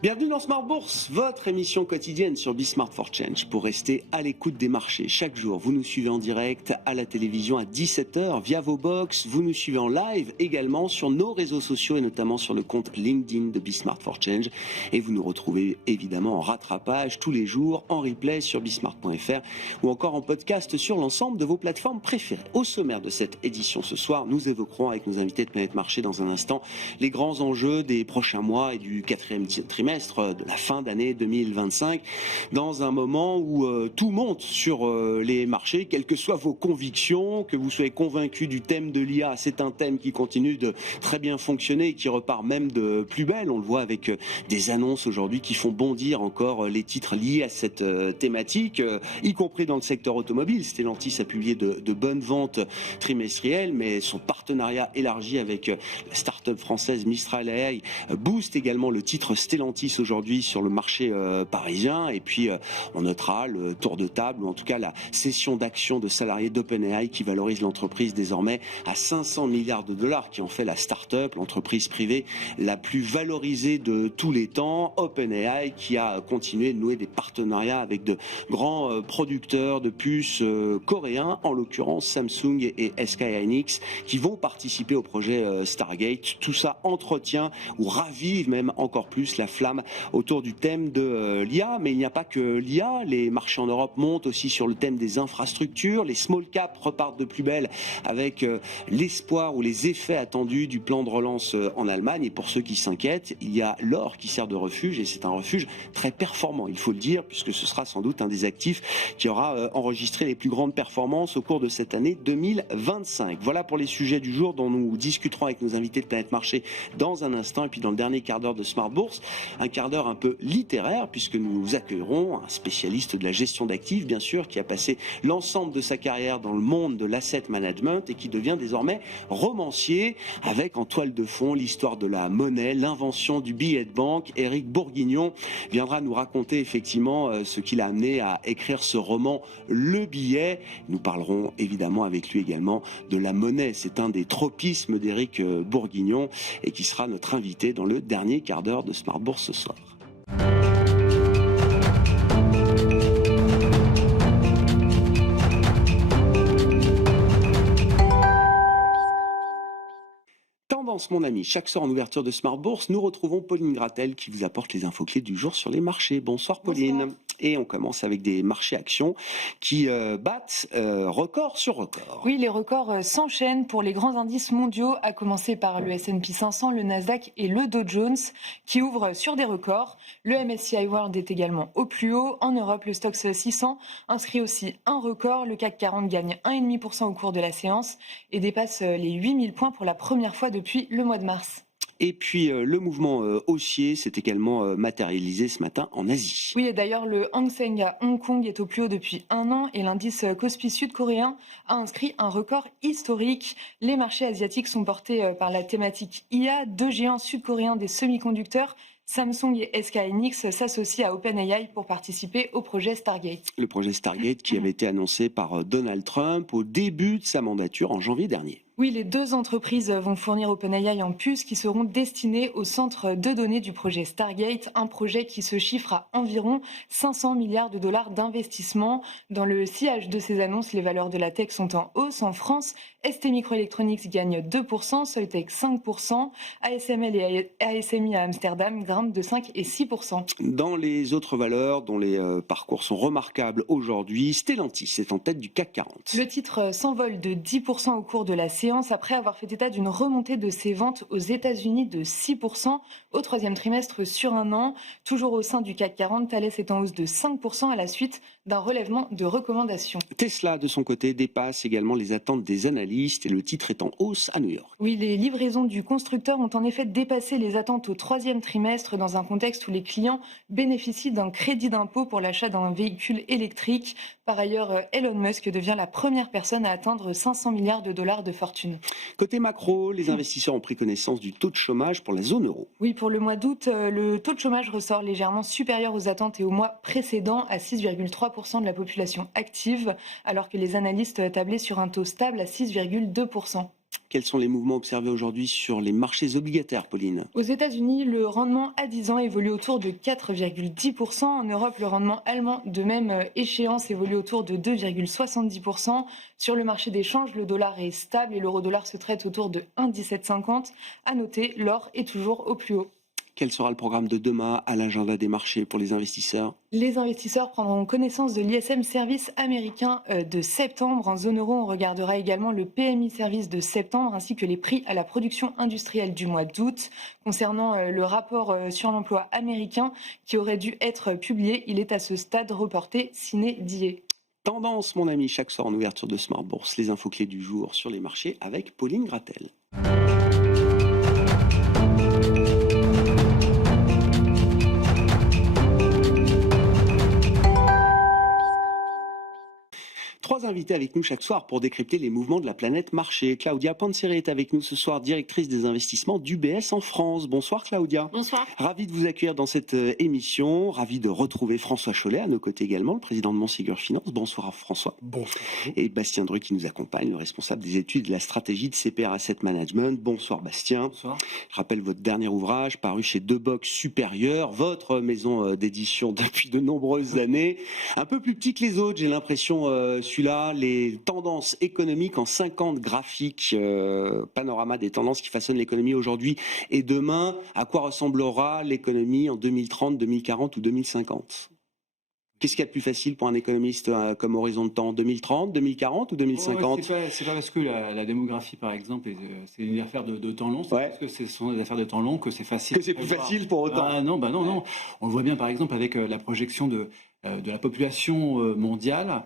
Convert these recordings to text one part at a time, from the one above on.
Bienvenue dans Smart Bourse, votre émission quotidienne sur Smart for Change pour rester à l'écoute des marchés. Chaque jour, vous nous suivez en direct à la télévision à 17h via vos box. Vous nous suivez en live également sur nos réseaux sociaux et notamment sur le compte LinkedIn de Smart for Change. Et vous nous retrouvez évidemment en rattrapage tous les jours, en replay sur bismart.fr ou encore en podcast sur l'ensemble de vos plateformes préférées. Au sommaire de cette édition ce soir, nous évoquerons avec nos invités de Planète Marché dans un instant les grands enjeux des prochains mois et du quatrième trimestre de la fin d'année 2025, dans un moment où tout monte sur les marchés, quelles que soient vos convictions, que vous soyez convaincus du thème de l'IA, c'est un thème qui continue de très bien fonctionner et qui repart même de plus belle. On le voit avec des annonces aujourd'hui qui font bondir encore les titres liés à cette thématique, y compris dans le secteur automobile. Stellantis a publié de bonnes ventes trimestrielles, mais son partenariat élargi avec la start-up française Mistral AI booste également le titre Stellantis aujourd'hui sur le marché parisien. Et puis on notera le tour de table, ou en tout cas la cession d'actions de salariés d'OpenAI qui valorise l'entreprise désormais à 500 milliards de dollars, qui en fait la start-up, l'entreprise privée la plus valorisée de tous les temps. OpenAI qui a continué de nouer des partenariats avec de grands producteurs de puces coréens, en l'occurrence Samsung et SK hynix, qui vont participer au projet Stargate. Tout ça entretient ou ravive même encore plus la flamme autour du thème de l'IA, mais il n'y a pas que l'IA. Les marchés en Europe montent aussi sur le thème des infrastructures. Les small caps repartent de plus belle avec l'espoir ou les effets attendus du plan de relance en Allemagne. Et pour ceux qui s'inquiètent, il y a l'or qui sert de refuge, et c'est un refuge très performant, il faut le dire, puisque ce sera sans doute un des actifs qui aura enregistré les plus grandes performances au cours de cette année 2025. Voilà pour les sujets du jour dont nous discuterons avec nos invités de Planète Marché dans un instant. Et puis dans le dernier quart d'heure de Smart Bourse, un quart d'heure un peu littéraire, puisque nous accueillerons un spécialiste de la gestion d'actifs, bien sûr, qui a passé l'ensemble de sa carrière dans le monde de l'asset management et qui devient désormais romancier, avec en toile de fond l'histoire de la monnaie, l'invention du billet de banque. Éric Bourguignon viendra nous raconter effectivement ce qui l'a amené à écrire ce roman Le Billet. Nous parlerons évidemment avec lui également de la monnaie. C'est un des tropismes d'Éric Bourguignon et qui sera notre invité dans le dernier quart d'heure de Smart Bourse ce soir. Tendance, mon ami, chaque soir en ouverture de Smart Bourse, nous retrouvons Pauline Gratel qui vous apporte les infos clés du jour sur les marchés. Bonsoir Pauline. Bonsoir. Et on commence avec des marchés actions qui battent record sur record. Oui, les records s'enchaînent pour les grands indices mondiaux, à commencer par le S&P 500, le Nasdaq et le Dow Jones, qui ouvrent sur des records. Le MSCI World est également au plus haut. En Europe, le Stoxx 600 inscrit aussi un record. Le CAC 40 gagne 1,5% au cours de la séance et dépasse les 8000 points pour la première fois depuis le mois de mars. Et puis le mouvement haussier s'est également matérialisé ce matin en Asie. Oui, et d'ailleurs, le Hang Seng à Hong Kong est au plus haut depuis un an et l'indice Kospi sud-coréen a inscrit un record historique. Les marchés asiatiques sont portés par la thématique IA. Deux géants sud-coréens des semi-conducteurs, Samsung et SK hynix, s'associent à OpenAI pour participer au projet Stargate. Le projet Stargate qui avait été annoncé par Donald Trump au début de sa mandature en janvier dernier. Oui, les deux entreprises vont fournir OpenAI en puces qui seront destinées au centre de données du projet Stargate, un projet qui se chiffre à environ 500 milliards de dollars d'investissement. Dans le sillage de ces annonces, les valeurs de la tech sont en hausse. En France, ST Microelectronics gagne 2%, Soitec 5%, ASML et ASMI à Amsterdam grimpent de 5 et 6%. Dans les autres valeurs dont les parcours sont remarquables aujourd'hui, Stellantis est en tête du CAC 40. Le titre s'envole de 10% au cours de la séance après avoir fait état d'une remontée de ses ventes aux États-Unis de 6% au troisième trimestre sur un an. Toujours au sein du CAC 40, Thales est en hausse de 5% à la suite d'un relèvement de recommandations. Tesla, de son côté, dépasse également les attentes des analystes et le titre est en hausse à New York. Oui, les livraisons du constructeur ont en effet dépassé les attentes au troisième trimestre dans un contexte où les clients bénéficient d'un crédit d'impôt pour l'achat d'un véhicule électrique. Par ailleurs, Elon Musk devient la première personne à atteindre 500 milliards de dollars de fortune. Côté macro, les investisseurs ont pris connaissance du taux de chômage pour la zone euro. Oui, pour le mois d'août, le taux de chômage ressort légèrement supérieur aux attentes et au mois précédent à 6,3% de la population active, alors que les analystes tablaient sur un taux stable à 6,2%. Quels sont les mouvements observés aujourd'hui sur les marchés obligataires, Pauline? Aux États-Unis, le rendement à 10 ans évolue autour de 4,10%. En Europe, le rendement allemand de même échéance évolue autour de 2,70%. Sur le marché des changes, le dollar est stable et l'euro-dollar se traite autour de 1,1750. À noter, l'or est toujours au plus haut. Quel sera le programme de demain à l'agenda des marchés pour les investisseurs? Les investisseurs prendront connaissance de l'ISM Service américain de septembre. En zone euro, on regardera également le PMI Service de septembre ainsi que les prix à la production industrielle du mois d'août. Concernant le rapport sur l'emploi américain qui aurait dû être publié, il est à ce stade reporté sine die. Tendance, mon ami, chaque soir en ouverture de Smart Bourse, les infos clés du jour sur les marchés avec Pauline Gratel. Trois invités avec nous chaque soir pour décrypter les mouvements de la planète marché. Claudia Panzeri est avec nous ce soir, directrice des investissements d'UBS en France. Bonsoir Claudia. Bonsoir. Ravi de vous accueillir dans cette émission. Ravi de retrouver François Chollet à nos côtés également, le président de Montségur Finance. Bonsoir François. Bonsoir. Et Bastien Dreux qui nous accompagne, le responsable des études et de la stratégie de CPR Asset Management. Bonsoir Bastien. Bonsoir. Je rappelle votre dernier ouvrage paru chez Debox Supérieur, votre maison d'édition depuis de nombreuses années. Un peu plus petit que les autres, j'ai l'impression, celui-là, les tendances économiques en 50 graphiques, panorama des tendances qui façonnent l'économie aujourd'hui et demain. À quoi ressemblera l'économie en 2030, 2040 ou 2050? Qu'est-ce qu'il y a de plus facile pour un économiste comme horizon de temps? 2030, 2040 ou 2050? C'est pas parce que la démographie, par exemple, c'est une affaire de temps long, c'est parce que ce sont des affaires de temps long que c'est facile. Que c'est plus facile pour autant? Ah non, non. On le voit bien, par exemple, avec la projection de la population mondiale.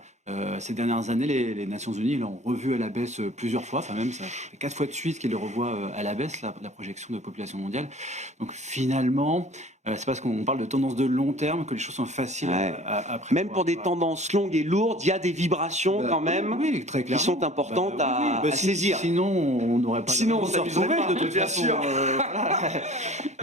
Ces dernières années, les Nations Unies l'ont revu à la baisse plusieurs fois, enfin même ça fait 4 fois de suite qu'ils le revoient à la baisse, la projection de population mondiale. Donc finalement, c'est parce qu'on parle de tendance de long terme que les choses sont faciles à prévoir. Même pour des tendances longues et lourdes, il y a des vibrations quand même très qui sont importantes à saisir. Sinon, on n'aurait pas Sinon, on se retrouver de toute bien façon. sûr.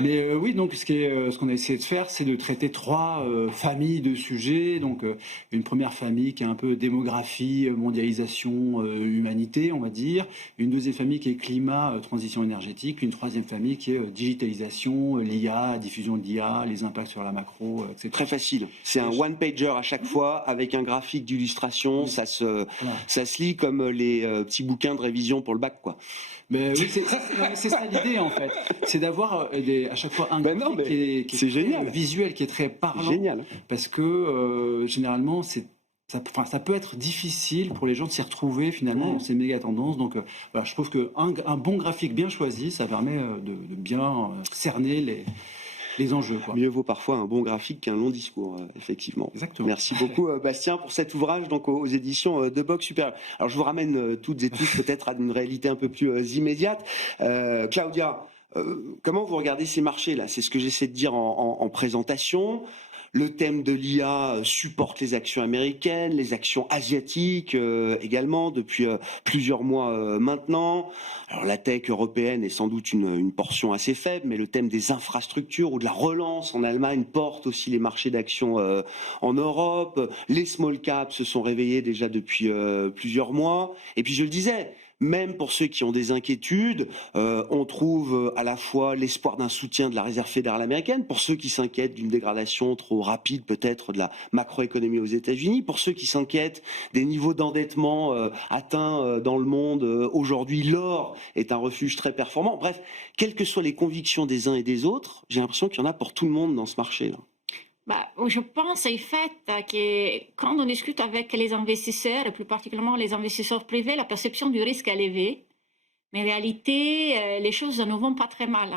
Mais oui, donc ce qu'on a essayé de faire, c'est de traiter 3 familles de sujets. Donc une première famille qui est un peu démographie, mondialisation, humanité, on va dire. Une deuxième famille qui est climat, transition énergétique. Une troisième famille qui est digitalisation, l'IA, diffusion de l'IA, les impacts sur la macro, etc. Très facile. C'est un one-pager à chaque fois avec un graphique d'illustration. Ça se lit comme les petits bouquins de révision pour le bac, quoi. Mais oui, c'est ça l'idée en fait. C'est d'avoir à chaque fois un graphique qui est génial. Visuel, qui est très parlant. Génial. Parce que généralement, ça peut être difficile pour les gens de s'y retrouver finalement dans ces méga tendances. Donc voilà, je trouve qu'un bon graphique bien choisi, ça permet de bien cerner les enjeux, quoi. Mieux vaut parfois un bon graphique qu'un long discours, effectivement. Exactement. Merci beaucoup Bastien pour cet ouvrage donc aux éditions Debox Supérieur. Alors je vous ramène toutes et tous peut-être à une réalité un peu plus immédiate. Claudia, comment vous regardez ces marchés-là? C'est ce que j'essaie de dire en présentation. Le thème de l'IA supporte les actions américaines, les actions asiatiques également depuis plusieurs mois maintenant. Alors la tech européenne est sans doute une portion assez faible, mais le thème des infrastructures ou de la relance en Allemagne porte aussi les marchés d'actions en Europe. Les small caps se sont réveillés déjà depuis plusieurs mois. Et puis je le disais, même pour ceux qui ont des inquiétudes, on trouve à la fois l'espoir d'un soutien de la Réserve fédérale américaine, pour ceux qui s'inquiètent d'une dégradation trop rapide peut-être de la macroéconomie aux États-Unis, pour ceux qui s'inquiètent des niveaux d'endettement atteints dans le monde aujourd'hui, l'or est un refuge très performant. Bref, quelles que soient les convictions des uns et des autres, j'ai l'impression qu'il y en a pour tout le monde dans ce marché-là. Je pense en fait que quand on discute avec les investisseurs, et plus particulièrement les investisseurs privés, la perception du risque est élevée. Mais en réalité, les choses ne vont pas très mal.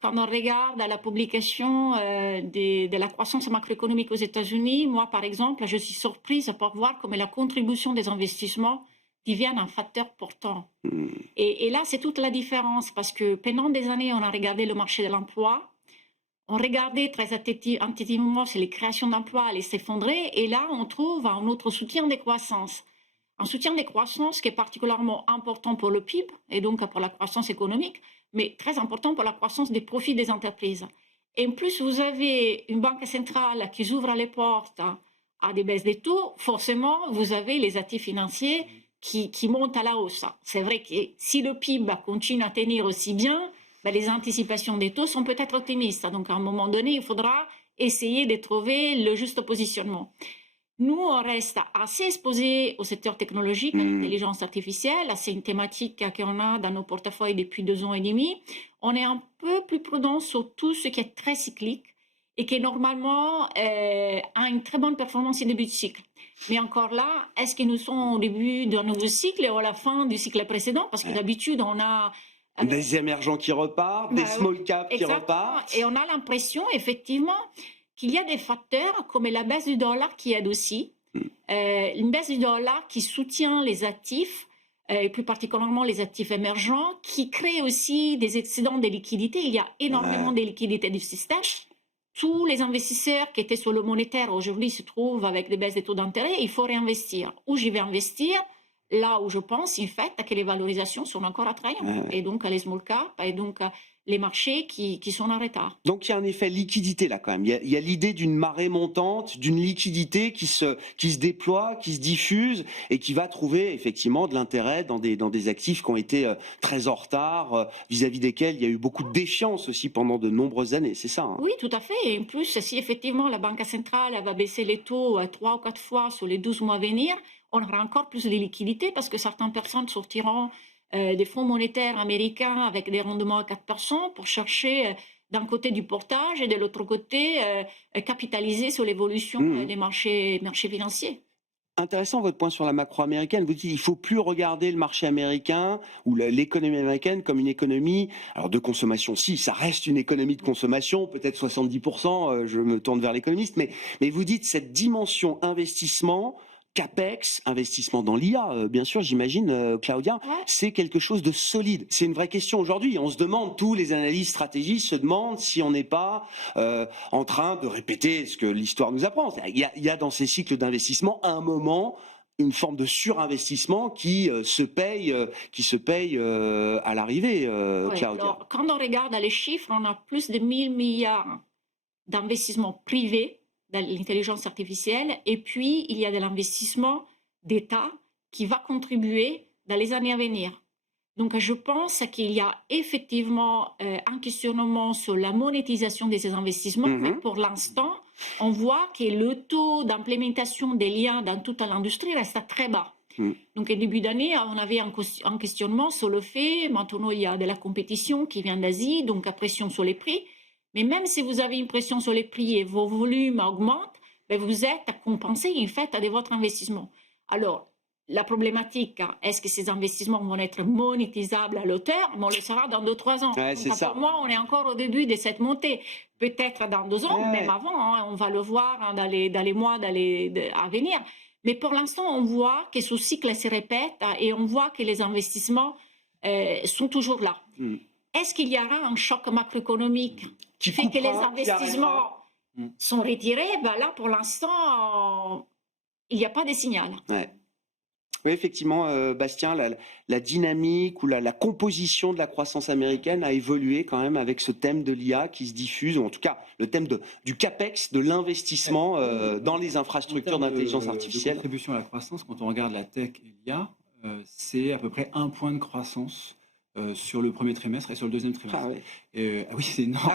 Quand on regarde la publication de la croissance macroéconomique aux États-Unis, moi par exemple, je suis surprise pour voir comment la contribution des investissements devient un facteur portant. Et là, c'est toute la différence parce que pendant des années, on a regardé le marché de l'emploi. On regardait très attentivement si les créations d'emplois allaient s'effondrer, et là, on trouve un autre soutien des croissances. Un soutien des croissances qui est particulièrement important pour le PIB, et donc pour la croissance économique, mais très important pour la croissance des profits des entreprises. Et en plus, vous avez une banque centrale qui ouvre les portes à des baisses des taux, forcément, vous avez les actifs financiers qui monte à la hausse. C'est vrai que si le PIB continue à tenir aussi bien, les anticipations des taux sont peut-être optimistes. Donc, à un moment donné, il faudra essayer de trouver le juste positionnement. Nous, on reste assez exposés au secteur technologique, à l'intelligence artificielle. C'est une thématique qu'on a dans nos portefeuilles depuis 2 ans et demi. On est un peu plus prudent sur tout ce qui est très cyclique et qui, normalement, a une très bonne performance au début de cycle. Mais encore là, est-ce que nous sommes au début d'un nouveau cycle ou à la fin du cycle précédent? Parce que d'habitude, on a... Des émergents qui repartent, des small caps qui repartent. Et on a l'impression, effectivement, qu'il y a des facteurs comme la baisse du dollar qui aide aussi. Une baisse du dollar qui soutient les actifs, et plus particulièrement les actifs émergents, qui crée aussi des excédents de liquidités. Il y a énormément de liquidités du système. Tous les investisseurs qui étaient sur le monétaire aujourd'hui se trouvent avec des baisses des taux d'intérêt. Il faut réinvestir. Où je vais investir? Là où je pense, en fait, que les valorisations sont encore attrayantes. Et donc, les small caps, et donc les marchés qui sont en retard. Donc, il y a un effet liquidité là quand même. Il y a l'idée d'une marée montante, d'une liquidité qui se déploie, qui se diffuse et qui va trouver effectivement de l'intérêt dans des actifs qui ont été très en retard, vis-à-vis desquels il y a eu beaucoup de défiance aussi pendant de nombreuses années. C'est ça, hein? Oui, tout à fait. Et en plus, si effectivement la Banque centrale va baisser les taux 3 ou 4 fois sur les 12 mois à venir, on aura encore plus de liquidités parce que certaines personnes sortiront des fonds monétaires américains avec des rendements à 4% pour chercher d'un côté du portage et de l'autre côté capitaliser sur l'évolution des marchés financiers. Intéressant votre point sur la macro américaine. Vous dites qu'il ne faut plus regarder le marché américain ou l'économie américaine comme une économie de consommation. Si, ça reste une économie de consommation, peut-être 70%, je me tourne vers l'économiste, mais vous dites cette dimension investissement, CAPEX, investissement dans l'IA, bien sûr, j'imagine, Claudia, c'est quelque chose de solide. C'est une vraie question aujourd'hui. On se demande, tous les analystes stratégistes se demandent si on n'est pas en train de répéter ce que l'histoire nous apprend. Il y a dans ces cycles d'investissement, à un moment, une forme de surinvestissement qui se paye à l'arrivée, Claudia. Alors, quand on regarde les chiffres, on a plus de 1 000 milliards d'investissements privés dans l'intelligence artificielle, et puis il y a de l'investissement d'État qui va contribuer dans les années à venir. Donc je pense qu'il y a effectivement un questionnement sur la monétisation de ces investissements, mais pour l'instant, on voit que le taux d'implémentation des liens dans toute l'industrie reste très bas. Donc, au début d'année, on avait un questionnement sur le fait, maintenant il y a de la compétition qui vient d'Asie, donc la pression sur les prix. Mais même si vous avez une pression sur les prix et vos volumes augmentent, vous êtes compensé en fait de votre investissement. Alors, la problématique, est-ce que ces investissements vont être monétisables à l'auteur? On le saura dans 2-3 ans. Donc, pour moi, on est encore au début de cette montée. Peut-être dans 2 ans, même avant, on va le voir dans les mois à venir. Mais pour l'instant, on voit que ce cycle se répète et on voit que les investissements sont toujours là. Est-ce qu'il y aura un choc macroéconomique qui fait que les investissements sont retirés? Là, pour l'instant, il n'y a pas de signal. Oui, effectivement, Bastien, la dynamique ou la composition de la croissance américaine a évolué quand même avec ce thème de l'IA qui se diffuse, ou en tout cas le thème du CAPEX, de l'investissement dans les infrastructures d'intelligence artificielle. La contribution à la croissance, quand on regarde la tech et l'IA, c'est à peu près 1 point de croissance sur le premier trimestre et sur le deuxième trimestre. Oui, c'est énorme.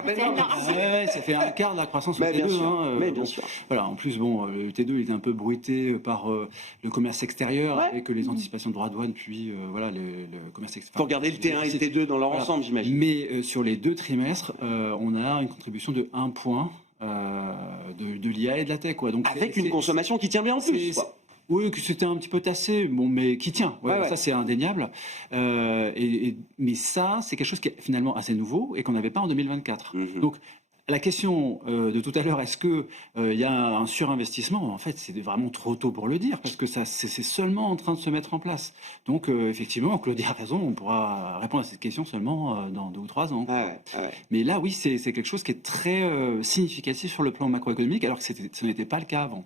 Ça fait un quart de la croissance au T2. Bien sûr. Voilà, en plus, le T2 il était un peu bruité par le commerce extérieur avec les anticipations de droits de douane, puis le commerce extérieur. Il faut regarder le T1 et le T2 dans leur ensemble, j'imagine. Mais sur les 2 trimestres, on a une contribution de 1 point de l'IA et de la tech. Donc avec une consommation qui tient bien en plus. Oui, que c'était un petit peu tassé, mais qui tient. Ça, c'est indéniable. Mais ça, c'est quelque chose qui est finalement assez nouveau et qu'on n'avait pas en 2024. Donc, la question de tout à l'heure, est-ce qu'il y a un surinvestissement? En fait, c'est vraiment trop tôt pour le dire, parce que c'est seulement en train de se mettre en place. Donc, effectivement, Claudia a raison, on pourra répondre à cette question seulement dans 2 ou 3 ans. Mais là, oui, c'est quelque chose qui est très significatif sur le plan macroéconomique, alors que ce n'était pas le cas avant.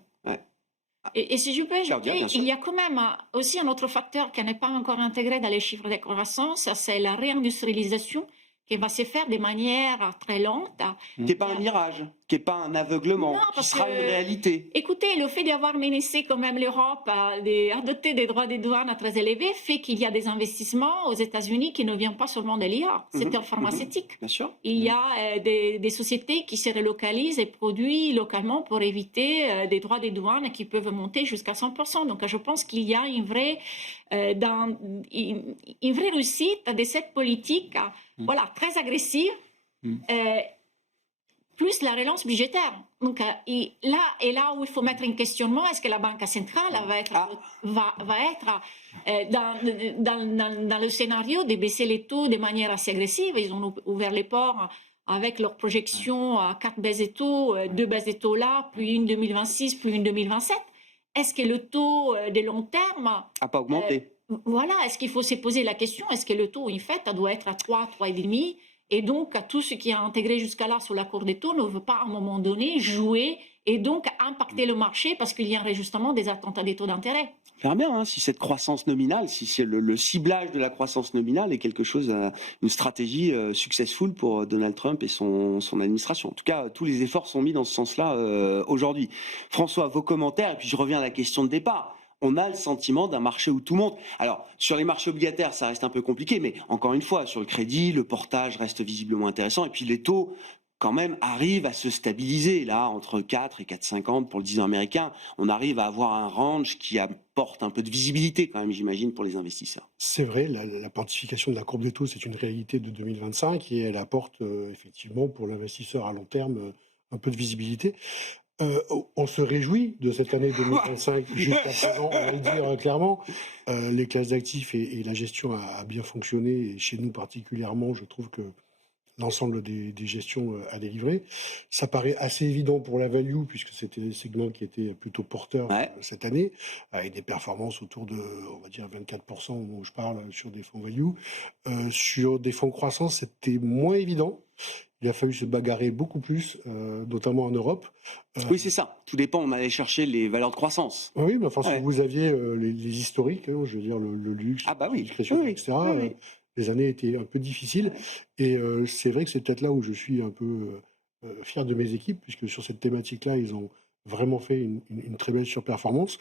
Et si je peux ajouter, il y a quand même aussi un autre facteur qui n'est pas encore intégré dans les chiffres de croissance, c'est la réindustrialisation qui va se faire de manière très lente. Ce n'est pas un mirage. qui n'est pas un aveuglement, Non, qui parce sera que- une réalité. Écoutez, le fait d'avoir menacé quand même l'Europe à adopter des droits de douane très élevés fait qu'il y a des investissements aux États-Unis qui ne viennent pas seulement de l'IA, secteur pharmaceutique. Bien sûr. Il y a des sociétés qui se relocalisent et produisent localement pour éviter des droits de douane qui peuvent monter jusqu'à 100%. Donc je pense qu'il y a une vraie réussite de cette politique voilà, très agressive. Plus la relance budgétaire. Donc, là où il faut mettre un questionnement, est-ce que la Banque centrale va être, dans le scénario de baisser les taux de manière assez agressive? Ils ont ouvert les ports avec leur projection à 4 baisses de taux, 2 baisses de taux là, puis une 2026, puis une 2027. Est-ce que le taux de long terme n'a pas augmenté? Voilà, est-ce qu'il faut se poser la question, est-ce que le taux, en fait, doit être à 3, 3,5? Et donc, tout ce qui est intégré jusqu'à là sur la cour des taux ne veut pas, à un moment donné, jouer et donc impacter le marché parce qu'il y aurait justement des attentes à des taux d'intérêt. On verra bien si cette croissance nominale, si c'est le ciblage de la croissance nominale est quelque chose, une stratégie successful pour Donald Trump et son administration. En tout cas, tous les efforts sont mis dans ce sens-là aujourd'hui. François, vos commentaires, et puis je reviens à la question de départ. On a le sentiment d'un marché où tout monte. Alors, sur les marchés obligataires, ça reste un peu compliqué, mais encore une fois, sur le crédit, le portage reste visiblement intéressant. Et puis les taux, quand même, arrivent à se stabiliser. Là, entre 4 et 4,50 pour le 10 ans américain, on arrive à avoir un range qui apporte un peu de visibilité, quand même, j'imagine, pour les investisseurs. C'est vrai, la pontification de la courbe des taux, c'est une réalité de 2025 et elle apporte effectivement pour l'investisseur à long terme un peu de visibilité. On se réjouit de cette année 2025 jusqu'à présent, on va le dire clairement. Les classes d'actifs et la gestion a bien fonctionné et chez nous particulièrement, je trouve que l'ensemble des gestions a délivré. Ça paraît assez évident pour la value puisque c'était des segments qui étaient plutôt porteurs cette année, avec des performances autour de, on va dire, 24% au moment où je parle sur des fonds value. Sur des fonds croissance, c'était moins évident. Il a fallu se bagarrer beaucoup plus, notamment en Europe. Oui, c'est ça. Tout dépend. On allait chercher les valeurs de croissance. Oui, mais enfin, si vous aviez les historiques, je veux dire le luxe, oui. discrétion, etc., les années étaient un peu difficiles. Et c'est vrai que c'est peut-être là où je suis un peu fier de mes équipes, puisque sur cette thématique-là, ils ont vraiment fait une très belle surperformance.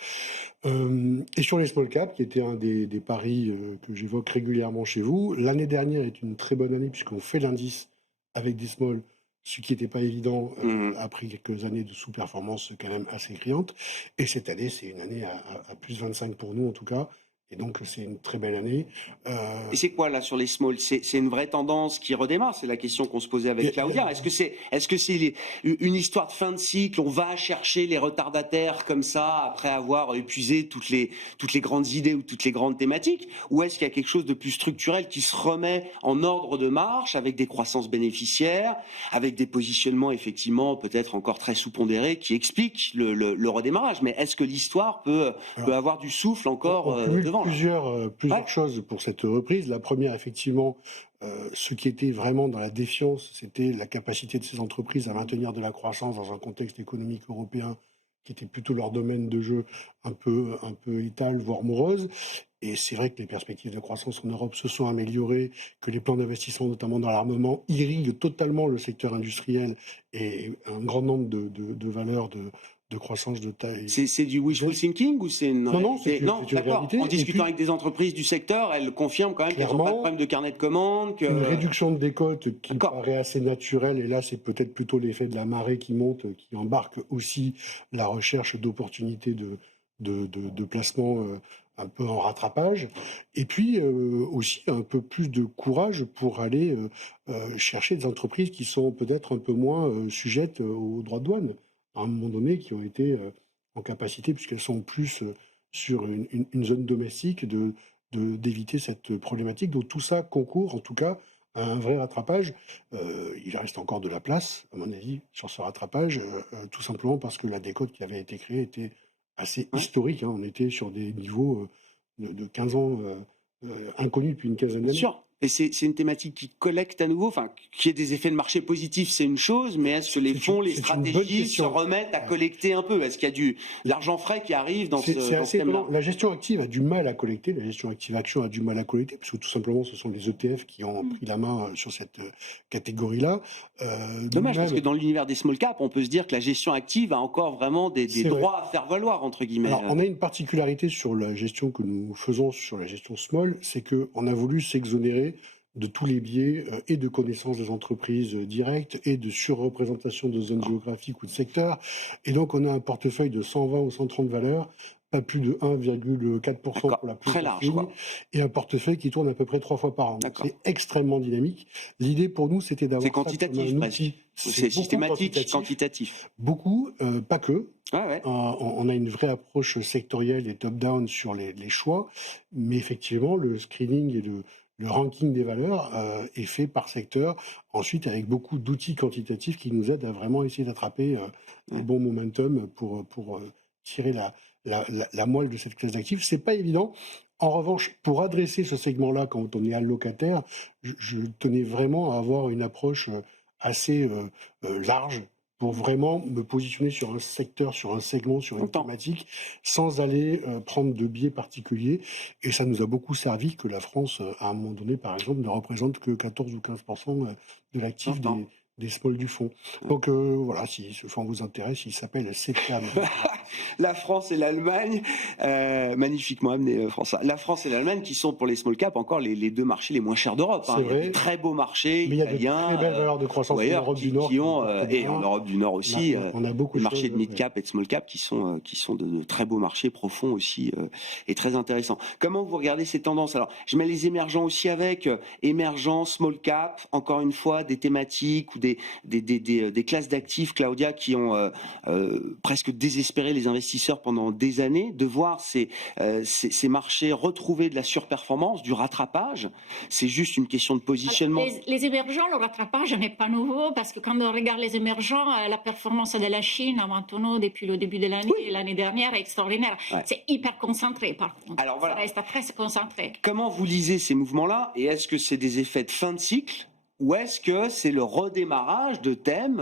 Et sur les small caps, qui était un des paris que j'évoque régulièrement chez vous, l'année dernière est une très bonne année, puisqu'on fait l'indice avec des small, ce qui n'était pas évident après quelques années de sous-performance quand même assez criante. Et cette année, c'est une année à plus 25 pour nous en tout cas. Et donc, c'est une très belle année. Et c'est quoi, là, sur les small? C'est une vraie tendance qui redémarre? C'est la question qu'on se posait avec Claudia. Est-ce que c'est une histoire de fin de cycle? On va chercher les retardataires comme ça, après avoir épuisé toutes les grandes idées ou toutes les grandes thématiques? Ou est-ce qu'il y a quelque chose de plus structurel qui se remet en ordre de marche, avec des croissances bénéficiaires, avec des positionnements, effectivement, peut-être encore très sous-pondérés, qui expliquent le redémarrage? Mais est-ce que l'histoire peut avoir du souffle encore devant? Plusieurs choses pour cette reprise. La première, effectivement, ce qui était vraiment dans la défiance, c'était la capacité de ces entreprises à maintenir de la croissance dans un contexte économique européen qui était plutôt leur domaine de jeu un peu étal, voire morose. Et c'est vrai que les perspectives de croissance en Europe se sont améliorées, que les plans d'investissement, notamment dans l'armement, irriguent totalement le secteur industriel et un grand nombre de valeurs de croissance de taille. C'est du wishful thinking ou c'est une réalité? Non, c'est une réalité. En discutant avec des entreprises du secteur, elles confirment quand même qu'elles n'ont pas de problème de carnet de commandes. Une réduction de décote qui paraît assez naturelle, et là c'est peut-être plutôt l'effet de la marée qui monte, qui embarque aussi la recherche d'opportunités de placement un peu en rattrapage, et puis aussi un peu plus de courage pour aller chercher des entreprises qui sont peut-être un peu moins sujettes aux droits de douane, à un moment donné, qui ont été en capacité, puisqu'elles sont plus sur une zone domestique, d'éviter cette problématique. Donc tout ça concourt, en tout cas, à un vrai rattrapage. Il reste encore de la place, à mon avis, sur ce rattrapage, tout simplement parce que la décote qui avait été créée était assez historique. On était sur des niveaux de 15 ans inconnus depuis une quinzaine d'années. Bien sûr. Et c'est une thématique qui collecte à nouveau, enfin, qu'il y ait des effets de marché positifs, c'est une chose, mais est-ce que les fonds, les stratégies se remettent à collecter un peu? Est-ce qu'il y a de l'argent frais qui arrive dans C'est assez thème-là? étonnant. La gestion active a du mal à collecter, la gestion active action a du mal à collecter, parce que tout simplement, ce sont les ETF qui ont pris la main sur cette catégorie-là. Dommage, parce que dans l'univers des small caps, on peut se dire que la gestion active a encore vraiment des droits à faire valoir, entre guillemets. Alors, on a une particularité sur la gestion que nous faisons sur la gestion small, c'est qu'on a voulu s'exonérer de tous les biais et de connaissance des entreprises directes et de surreprésentation de zones géographiques ou de secteurs. Et donc, on a un portefeuille de 120 ou 130 valeurs, pas plus de 1,4% pour la plus très large, quoi. et un portefeuille qui tourne à peu près 3 fois par an. C'est extrêmement dynamique. L'idée pour nous, c'était d'avoir c'est quantitatif, presque. C'est systématique, quantitatif. Beaucoup, pas que. Ouais. On a une vraie approche sectorielle et top-down sur les choix, mais effectivement, le screening et le ranking des valeurs est fait par secteur, ensuite avec beaucoup d'outils quantitatifs qui nous aident à vraiment essayer d'attraper le bon momentum pour tirer la moelle de cette classe d'actifs. C'est pas évident. En revanche, pour adresser ce segment-là, quand on est allocataire, je tenais vraiment à avoir une approche assez large pour vraiment me positionner sur un secteur, sur un segment, sur une thématique, sans aller prendre de biais particuliers. Et ça nous a beaucoup servi que la France, à un moment donné, par exemple, ne représente que 14 ou 15% de l'actif des small du fonds. Donc voilà, si ce fonds vous intéresse, il s'appelle CPAM. La France et l'Allemagne, magnifiquement amené François. La France et l'Allemagne qui sont pour les small caps encore les deux marchés les moins chers d'Europe. C'est vrai. Il y a de très beaux marchés mais italiens. Il y a de très belles valeurs de croissance en Europe du Nord. Et en Europe du Nord aussi. On a beaucoup les de marchés de mid cap et de small cap qui sont de très beaux marchés profonds aussi et très intéressants. Comment vous regardez ces tendances? Alors, je mets les émergents aussi avec émergents, small cap, encore une fois, des thématiques ou des classes d'actifs, Claudia, qui ont presque désespéré les investisseurs pendant des années, de voir ces marchés retrouver de la surperformance, du rattrapage. C'est juste une question de positionnement. Les émergents, le rattrapage n'est pas nouveau, parce que quand on regarde les émergents, la performance de la Chine maintenant depuis le début de l'année, l'année dernière, est extraordinaire. Ouais. C'est hyper concentré, par contre. Alors voilà. Ça reste très concentré. Comment vous lisez ces mouvements-là, et est-ce que c'est des effets de fin de cycle, ou est-ce que c'est le redémarrage de thèmes,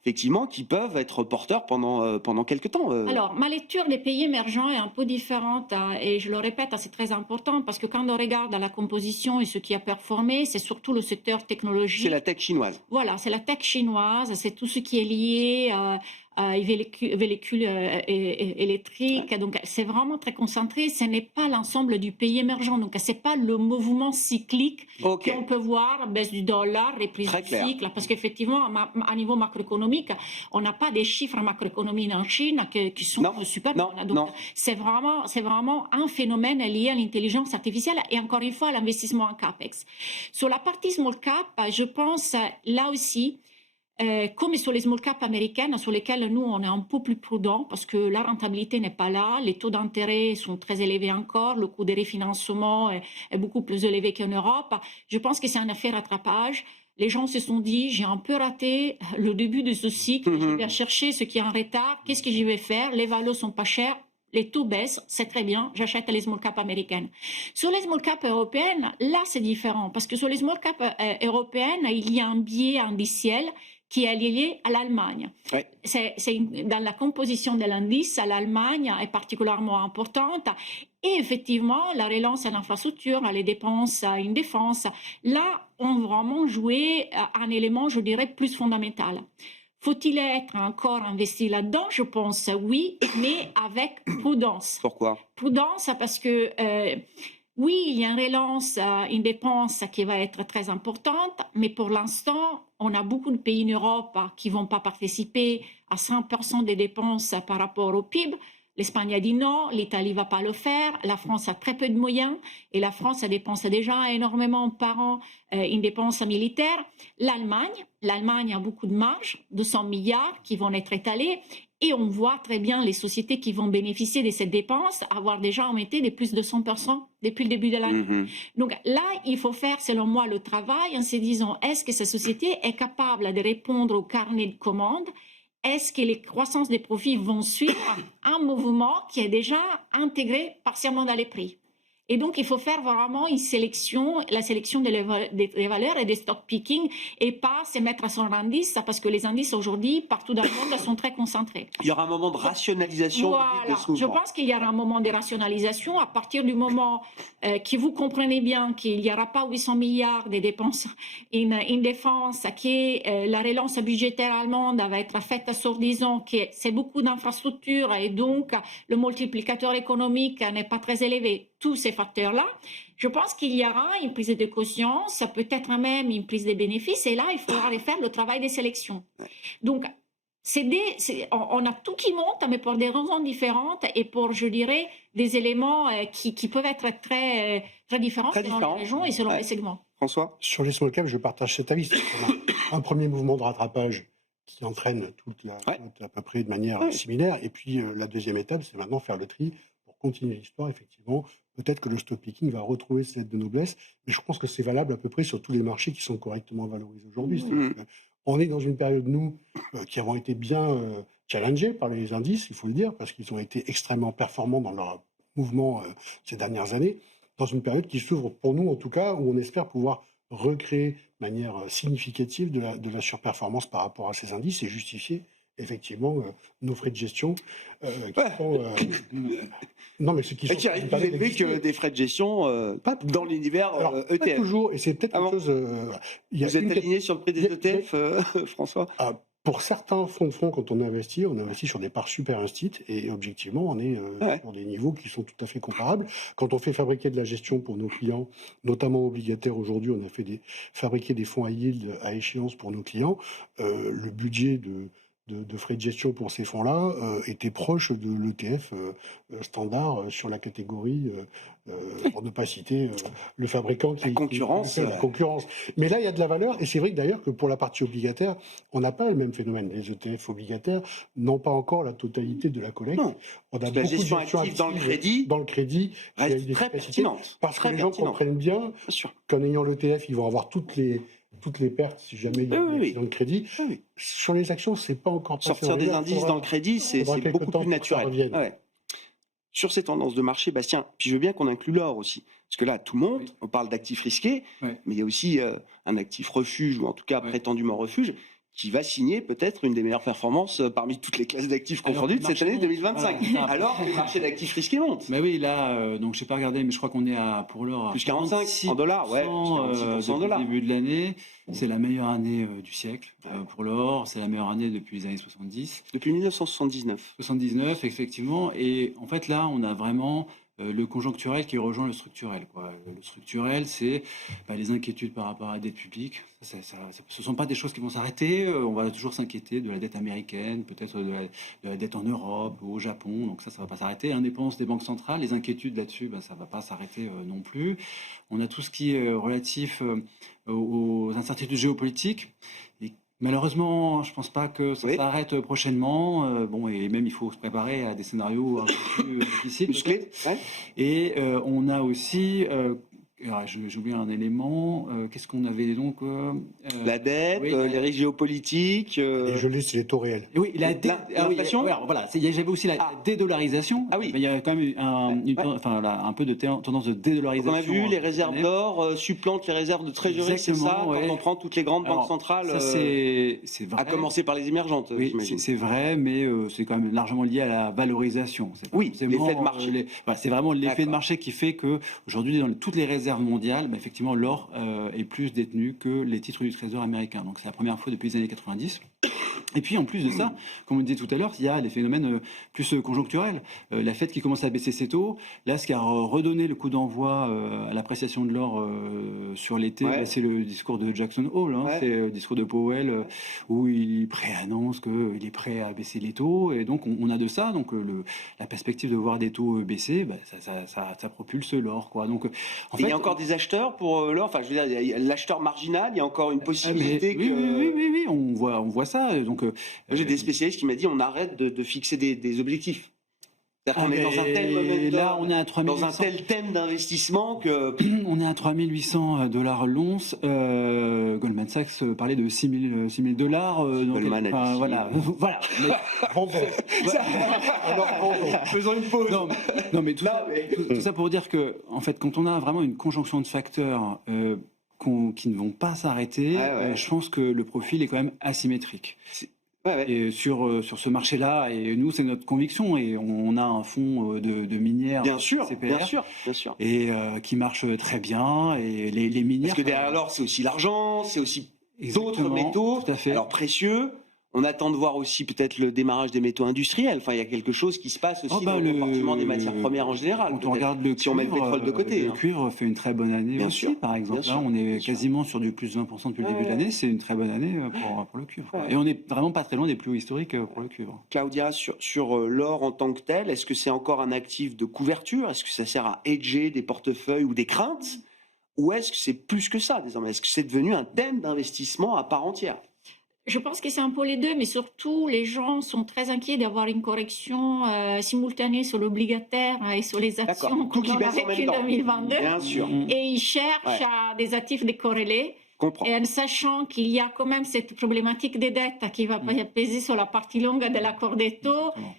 effectivement, qui peuvent être porteurs pendant quelques temps Alors, ma lecture des pays émergents est un peu différente, et je le répète, c'est très important, parce que quand on regarde la composition et ce qui a performé, c'est surtout le secteur technologique. C'est la tech chinoise. Voilà, c'est la tech chinoise, c'est tout ce qui est lié véhicules électriques. Donc, c'est vraiment très concentré. Ce n'est pas l'ensemble du pays émergent. Donc, c'est pas le mouvement cyclique qu'on peut voir, baisse du dollar, reprise du cycle. Parce qu'effectivement, à niveau macroéconomique, on n'a pas des chiffres macroéconomiques en Chine qui sont super bons. Donc, c'est vraiment un phénomène lié à l'intelligence artificielle et encore une fois, à l'investissement en CAPEX. Sur la partie small cap, je pense là aussi, comme sur les small caps américaines, sur lesquelles nous, on est un peu plus prudents parce que la rentabilité n'est pas là, les taux d'intérêt sont très élevés encore, le coût des refinancements est beaucoup plus élevé qu'en Europe. Je pense que c'est un effet rattrapage. Les gens se sont dit, j'ai un peu raté le début de ce cycle, je vais chercher ce qui est en retard, qu'est-ce que je vais faire? Les valeurs sont pas chères. Les taux baissent, c'est très bien, j'achète les small caps américaines. Sur les small caps européennes, là c'est différent, parce que sur les small caps européennes, il y a un biais indiciel qui est lié à l'Allemagne. Ouais. Dans la composition de l'indice, l'Allemagne est particulièrement importante. Et effectivement, la relance en infrastructure, les dépenses en défense, là, ont vraiment joué un élément, je dirais, plus fondamental. Faut-il être encore investi là-dedans? Je pense oui, mais avec prudence. Pourquoi? Prudence parce que... oui, il y a une relance, une dépense qui va être très importante, mais pour l'instant, on a beaucoup de pays en Europe qui ne vont pas participer à 100% des dépenses par rapport au PIB. L'Espagne a dit non, l'Italie ne va pas le faire, la France a très peu de moyens et la France dépense déjà énormément par an une dépense militaire. L'Allemagne a beaucoup de marge, 200 milliards qui vont être étalés. Et on voit très bien les sociétés qui vont bénéficier de cette dépense avoir déjà augmenté de plus de 100% depuis le début de l'année. Donc là, il faut faire, selon moi, le travail en se disant, est-ce que cette société est capable de répondre au carnet de commandes? Est-ce que les croissances des profits vont suivre un mouvement qui est déjà intégré partiellement dans les prix? Et donc, il faut faire vraiment une sélection, la sélection des valeurs et des stock picking, et pas se mettre à son indice, parce que les indices aujourd'hui, partout dans le monde, sont très concentrés. Il y aura un moment de rationalisation Voilà. de ce mouvement. Je pense qu'il y aura un moment de rationalisation à partir du moment que vous comprenez bien qu'il n'y aura pas 800 milliards de dépenses en défense, que la relance budgétaire allemande va être faite sur 10 ans, que c'est beaucoup d'infrastructures et donc le multiplicateur économique n'est pas très élevé. Tous ces facteurs-là, je pense qu'il y aura une prise de conscience, peut-être même une prise de bénéfices, et là, il faudra refaire le travail des sélections. Donc, on a tout qui monte, mais pour des raisons différentes et pour, je dirais, des éléments qui peuvent être très, très différents selon les régions et selon les segments. François ? Sur les small caps, je partage cet avis. On a un premier mouvement de rattrapage qui entraîne toute la flotte à peu près de manière similaire. Et puis, la deuxième étape, c'est maintenant faire le tri pour continuer l'histoire, effectivement. Peut-être que le stock picking va retrouver cette lettre de noblesse, mais je pense que c'est valable à peu près sur tous les marchés qui sont correctement valorisés aujourd'hui. On est dans une période, nous, qui avons été bien challengés par les indices, il faut le dire, parce qu'ils ont été extrêmement performants dans leur mouvement ces dernières années, dans une période qui s'ouvre pour nous, en tout cas, où on espère pouvoir recréer de manière significative de la surperformance par rapport à ces indices et justifier effectivement nos frais de gestion qui sont... non, mais ce qui sont plus élevés que des frais de gestion dans l'univers ETF. Pas toujours, et c'est peut-être quelque chose... Vous êtes aligné sur le prix des ETF, François ? Pour certains fonds de fonds, quand on investit sur des parts super instites, et objectivement, on est sur des niveaux qui sont tout à fait comparables. Quand on fait fabriquer de la gestion pour nos clients, notamment obligataires aujourd'hui, on a fait fabriquer des fonds à yield à échéance pour nos clients. Le budget de frais de gestion pour ces fonds-là était proche de l'ETF standard sur la catégorie, pour ne pas citer le fabricant qui concurrence. La concurrence. Mais là, il y a de la valeur, et c'est vrai que d'ailleurs que pour la partie obligataire, on n'a pas le même phénomène. Les ETF obligataires n'ont pas encore la totalité de la collecte. Non. On a La beaucoup gestion de gestion active dans le crédit reste très pertinente. parce que les gens comprennent bien qu'en ayant l'ETF, ils vont avoir toutes les pertes si jamais il y a un accident de crédit. Sur les actions, c'est pas encore passé. Sortir des indices dans le crédit, c'est beaucoup plus naturel. Sur ces tendances de marché, Bastien, puis je veux bien qu'on inclue l'or aussi. Parce que là, tout monte, on parle d'actifs risqués, mais il y a aussi un actif refuge, ou en tout cas prétendument refuge, qui va signer peut-être une des meilleures performances parmi toutes les classes d'actifs confondues de cette année 2025. Alors que le marché d'actifs risqués monte. Mais oui, là, donc je n'ai pas regardé, mais je crois qu'on est pour l'or plus 45 en dollars, plus 46% depuis le début de l'année. C'est la meilleure année du siècle pour l'or. C'est la meilleure année depuis les années 70. Depuis 1979. 79, effectivement. Et en fait, là, on a vraiment le conjoncturel qui rejoint le structurel, quoi. Le structurel, c'est les inquiétudes par rapport à la dette publique. Ce ne sont pas des choses qui vont s'arrêter. On va toujours s'inquiéter de la dette américaine, peut-être de la dette en Europe ou au Japon. Donc ça ne va pas s'arrêter. L'indépendance des banques centrales, les inquiétudes là-dessus, ça ne va pas s'arrêter non plus. On a tout ce qui est relatif aux incertitudes géopolitiques. Et malheureusement, je ne pense pas que ça s'arrête prochainement. Et même il faut se préparer à des scénarios un peu plus difficiles. Musclés. Et on a aussi, j'ai oublié un élément. Qu'est-ce qu'on avait donc la dette, les risques géopolitiques. Les gelées, c'est les taux réels. Oui, l'inflation. Voilà, j'avais aussi la dédollarisation. Ah oui. Mais il y a quand même un peu de tendance de dédollarisation. On a vu les réserves d'or supplantent les réserves de trésorerie, c'est ça, quand on prend toutes les grandes banques centrales. Ça, c'est vrai. À commencer par les émergentes. Oui, c'est vrai, mais c'est quand même largement lié à la valorisation. L'effet de marché. C'est vraiment l'effet de marché qui fait que aujourd'hui, dans toutes les réserves mondiales, effectivement, l'or est plus détenu que les titres du Trésor américain. Donc c'est la première fois depuis les années 90. Et puis en plus de ça, comme on disait tout à l'heure, il y a des phénomènes plus conjoncturels. La Fed qui commence à baisser ses taux. Là, ce qui a redonné le coup d'envoi à l'appréciation de l'or sur l'été, c'est le discours de Jackson Hole. C'est le discours de Powell où il préannonce qu'il est prêt à baisser les taux. Et donc on a de ça. Donc la perspective de voir des taux baisser, ça propulse l'or, quoi. Donc il y a encore des acheteurs pour l'or. Enfin, je veux dire, il y a l'acheteur marginal. Il y a encore une possibilité Oui, on voit ça. Donc j'ai des spécialistes qui m'ont dit on arrête de fixer des objectifs. C'est-à-dire qu'on est dans un tel momentum, là, on est à dans un 3800. tel thème d'investissement que... On est à 3800 $ l'once. Goldman Sachs parlait de 6000 $. Goldman a dit voilà. Voilà. Mais- Vendons. Alors, vendons. Faisons une pause. non, mais tout ça pour dire que, en fait, quand on a vraiment une conjonction de facteurs qui ne vont pas s'arrêter, Ouais. je pense que le profil est quand même asymétrique. Ouais. Et sur ce marché-là, et nous, c'est notre conviction, et on a un fonds de minières Bien sûr, CPR, bien sûr. et qui marche très bien, et les minières... Parce que derrière l'or, c'est aussi l'argent, c'est aussi d'autres Exactement, métaux, tout à fait. alors précieux. On attend de voir aussi peut-être le démarrage des métaux industriels. Enfin, il y a quelque chose qui se passe aussi dans le comportement des matières premières en général. Quand on peut-être, regarde le cuivre, si on met le pétrole de côté. le cuivre fait une très bonne année Bien aussi, sûr, par exemple. bien Là, sûr, on est bien sûr. quasiment sur du plus 20% depuis le début de l'année. C'est une très bonne année pour le cuivre. Ouais. Et on n'est vraiment pas très loin des plus hauts historiques pour le cuivre. Claudia, sur l'or en tant que tel, est-ce que c'est encore un actif de couverture? Est-ce que ça sert à hedger des portefeuilles ou des craintes? Ou est-ce que c'est plus que ça désormais? Est-ce que c'est devenu un thème d'investissement à part entière? Je pense que c'est un peu les deux, mais surtout, les gens sont très inquiets d'avoir une correction simultanée sur l'obligataire et sur les D'accord. actions Tout qui qu'on a baisse en vécues même en temps. 2022. Bien sûr. Et ils cherchent Ouais. à des actifs décorrélés. Comprends. Et en sachant qu'il y a quand même cette problématique des dettes qui va peser sur la partie longue de l'accord des taux, Exactement.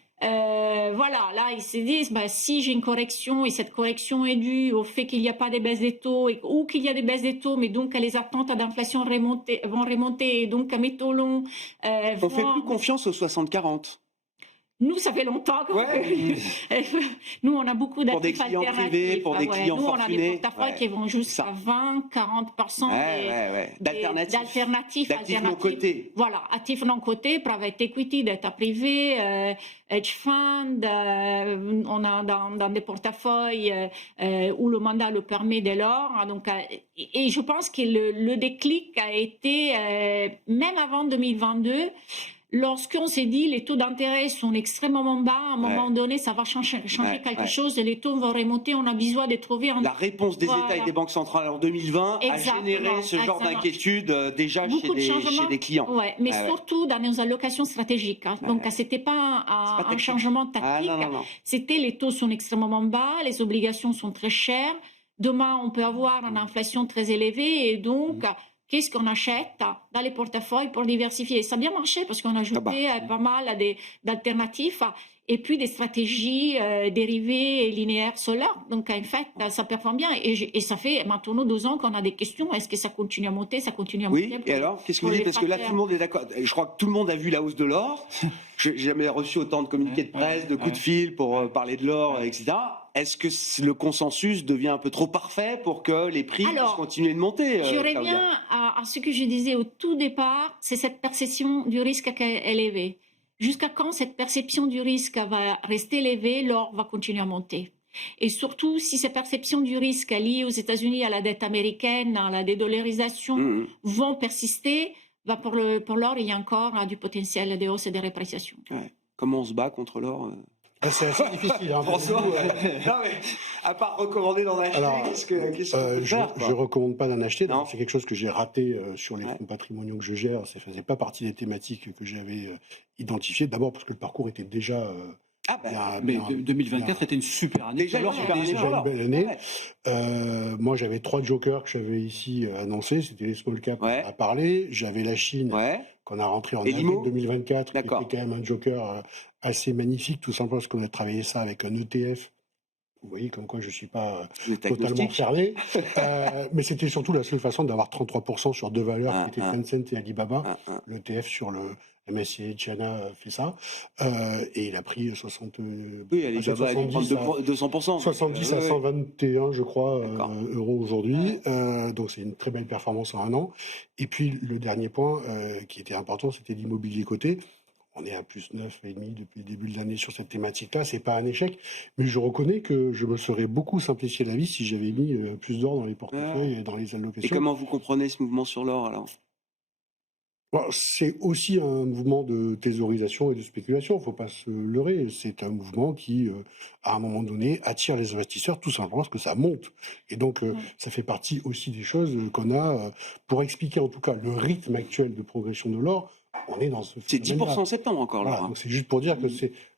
voilà, là ils se disent, si j'ai une correction et cette correction est due au fait qu'il n'y a pas de baisse des taux ou qu'il y a des baisses des taux, mais donc les attentes d'inflation vont remonter, et donc mes taux longs On fait plus confiance aux 60-40. Nous, ça fait longtemps que Ouais. nous, on a beaucoup Pour des d'actifs clients alternatifs. privés, pour des clients nous, fortunés. on a des portefeuilles Ouais. qui vont jusqu'à Ça. 20-40% D'alternatifs. D'actifs non alternatives. cotés. Voilà, actifs non cotés, private equity, dette privée, hedge fund. On a dans des portefeuilles où le mandat le permet dès lors. Donc, et je pense que le déclic a été, même avant 2022, lorsqu'on s'est dit les taux d'intérêt sont extrêmement bas, à un moment donné, ça va changer quelque chose et les taux vont remonter, on a besoin de trouver La réponse des Voilà. États et des banques centrales en 2020 Exactement, a généré ce genre exactement. d'inquiétude déjà beaucoup de chez changements. des clients. Ouais, mais Ah ouais. surtout dans nos allocations stratégiques. Donc, c'était pas un tactique. changement Ah tactique. non. C'était les taux sont extrêmement bas, les obligations sont très chères. Demain, on peut avoir une inflation très élevée et donc, qu'est-ce qu'on achète dans les portefeuilles pour diversifier? Ça a bien marché parce qu'on a ajouté pas mal d'alternatives et puis des stratégies dérivées et linéaires solaires. Donc, en fait, ça performe bien. Et ça fait maintenant 2 ans qu'on a des questions. Est-ce que ça continue à monter? Ça continue à monter. Oui, et alors, qu'est-ce que vous dites? Parce que là, tout le monde est d'accord. Je crois que tout le monde a vu la hausse de l'or. Je n'ai jamais reçu autant de communiqués de presse, de coups de fil pour parler de l'or, etc. Est-ce que le consensus devient un peu trop parfait pour que les prix puissent continuer de monter? Je reviens à ce que je disais au tout départ, c'est cette perception du risque qui est élevée. Jusqu'à quand cette perception du risque va rester élevée, l'or va continuer à monter. Et surtout, si ces perceptions du risque liées aux États-Unis à la dette américaine, à la dédollarisation, vont persister, pour l'or, il y a encore du potentiel de hausse et de répréciation. Ouais. Comment on se bat contre l'or? C'est assez difficile. Hein, François, non, mais à part recommander d'en acheter, qu'est-ce qu'on peut faire, je ne recommande pas d'en acheter. Non. C'est quelque chose que j'ai raté sur les fonds patrimoniaux que je gère. Ça ne faisait pas partie des thématiques que j'avais identifiées. D'abord parce que le parcours était déjà... mais 2024 était une super année. Déjà une belle année. Ouais. Moi, j'avais 3 jokers que j'avais ici annoncés. C'était les small caps à parler. J'avais la Chine qu'on a rentré en avril 2024, qui était quand même un joker assez magnifique, tout simplement parce qu'on a travaillé ça avec un ETF. Vous voyez, comme quoi je ne suis pas totalement fermé. Mais c'était surtout la seule façon d'avoir 33% sur 2 valeurs qui étaient Tencent et Alibaba. L'ETF sur le MSCI China fait ça. Et il a pris 60... Oui, Alibaba a dû prendre 200%. 70 à 121, je crois, euros aujourd'hui. Donc c'est une très belle performance en un an. Et puis le dernier point qui était important, c'était l'immobilier coté. On est à plus 9,5 depuis le début de l'année sur cette thématique-là. C'est pas un échec, mais je reconnais que je me serais beaucoup simplifié la vie si j'avais mis plus d'or dans les portefeuilles et dans les allocations. Et comment vous comprenez ce mouvement sur l'or alors? C'est aussi un mouvement de thésaurisation et de spéculation, il ne faut pas se leurrer. C'est un mouvement qui, à un moment donné, attire les investisseurs tout simplement parce que ça monte. Et donc, ça fait partie aussi des choses qu'on a, pour expliquer en tout cas le rythme actuel de progression de l'or, on est dans ce C'est 10% en septembre encore, là. Voilà, donc c'est juste pour dire que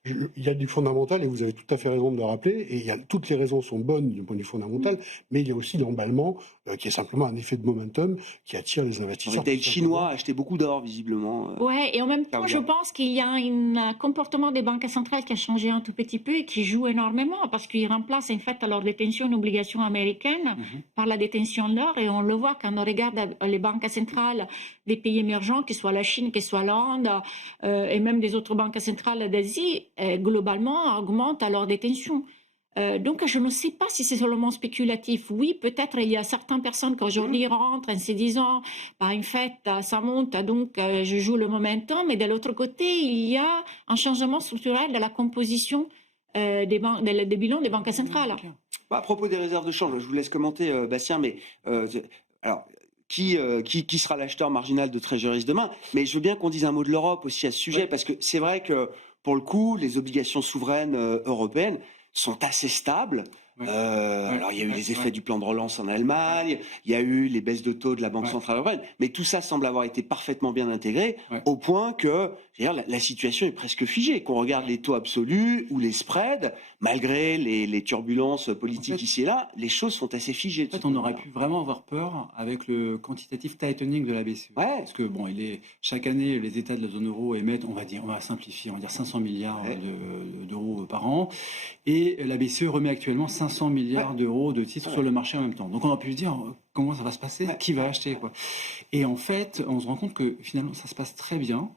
Il y a du fondamental et vous avez tout à fait raison de le rappeler. Et toutes les raisons sont bonnes du point de vue fondamental, mais il y a aussi l'emballement qui est simplement un effet de momentum qui attire les Le investisseurs. retail chinois a acheté beaucoup d'or, visiblement. Ouais, et en même temps, je Claudia. pense qu'il y a un comportement des banques centrales qui a changé un tout petit peu et qui joue énormément parce qu'ils remplacent en fait leur détention d'obligations américaines par la détention de l'or. Et on le voit quand on regarde les banques centrales des pays émergents, que ce soit la Chine, que ce soit l'Inde, et même des autres banques centrales d'Asie, globalement augmentent leur détention. Donc, je ne sais pas si c'est seulement spéculatif. Oui, peut-être il y a certaines personnes qui aujourd'hui rentrent en se disant, bah, en fait, ça monte, donc je joue le momentum. Mais de l'autre côté, il y a un changement structurel de la composition des bilans des banques centrales. Bah, à propos des réserves de change, je vous laisse commenter, Bastien, mais alors, qui sera l'acheteur marginal de Treasuries demain? Mais je veux bien qu'on dise un mot de l'Europe aussi à ce sujet, parce que c'est vrai que, pour le coup, les obligations souveraines européennes sont assez stables. Alors, il y a eu les effets du plan de relance en Allemagne, il y a eu les baisses de taux de la Banque Centrale Européenne, mais tout ça semble avoir été parfaitement bien intégré, au point que la situation est presque figée. Qu'on regarde les taux absolus ou les spreads, malgré les turbulences politiques ici et là, les choses sont assez figées. En fait, on aurait pu vraiment avoir peur avec le quantitative tightening de la BCE. Parce que bon, chaque année, les États de la zone euro émettent, on va simplifier, on va dire 500 milliards d'euros par an, et la BCE remet actuellement 500 milliards d'euros de titres sur le marché en même temps. Donc on aurait pu se dire comment ça va se passer, qui va acheter, quoi. Et en fait, on se rend compte que finalement ça se passe très bien.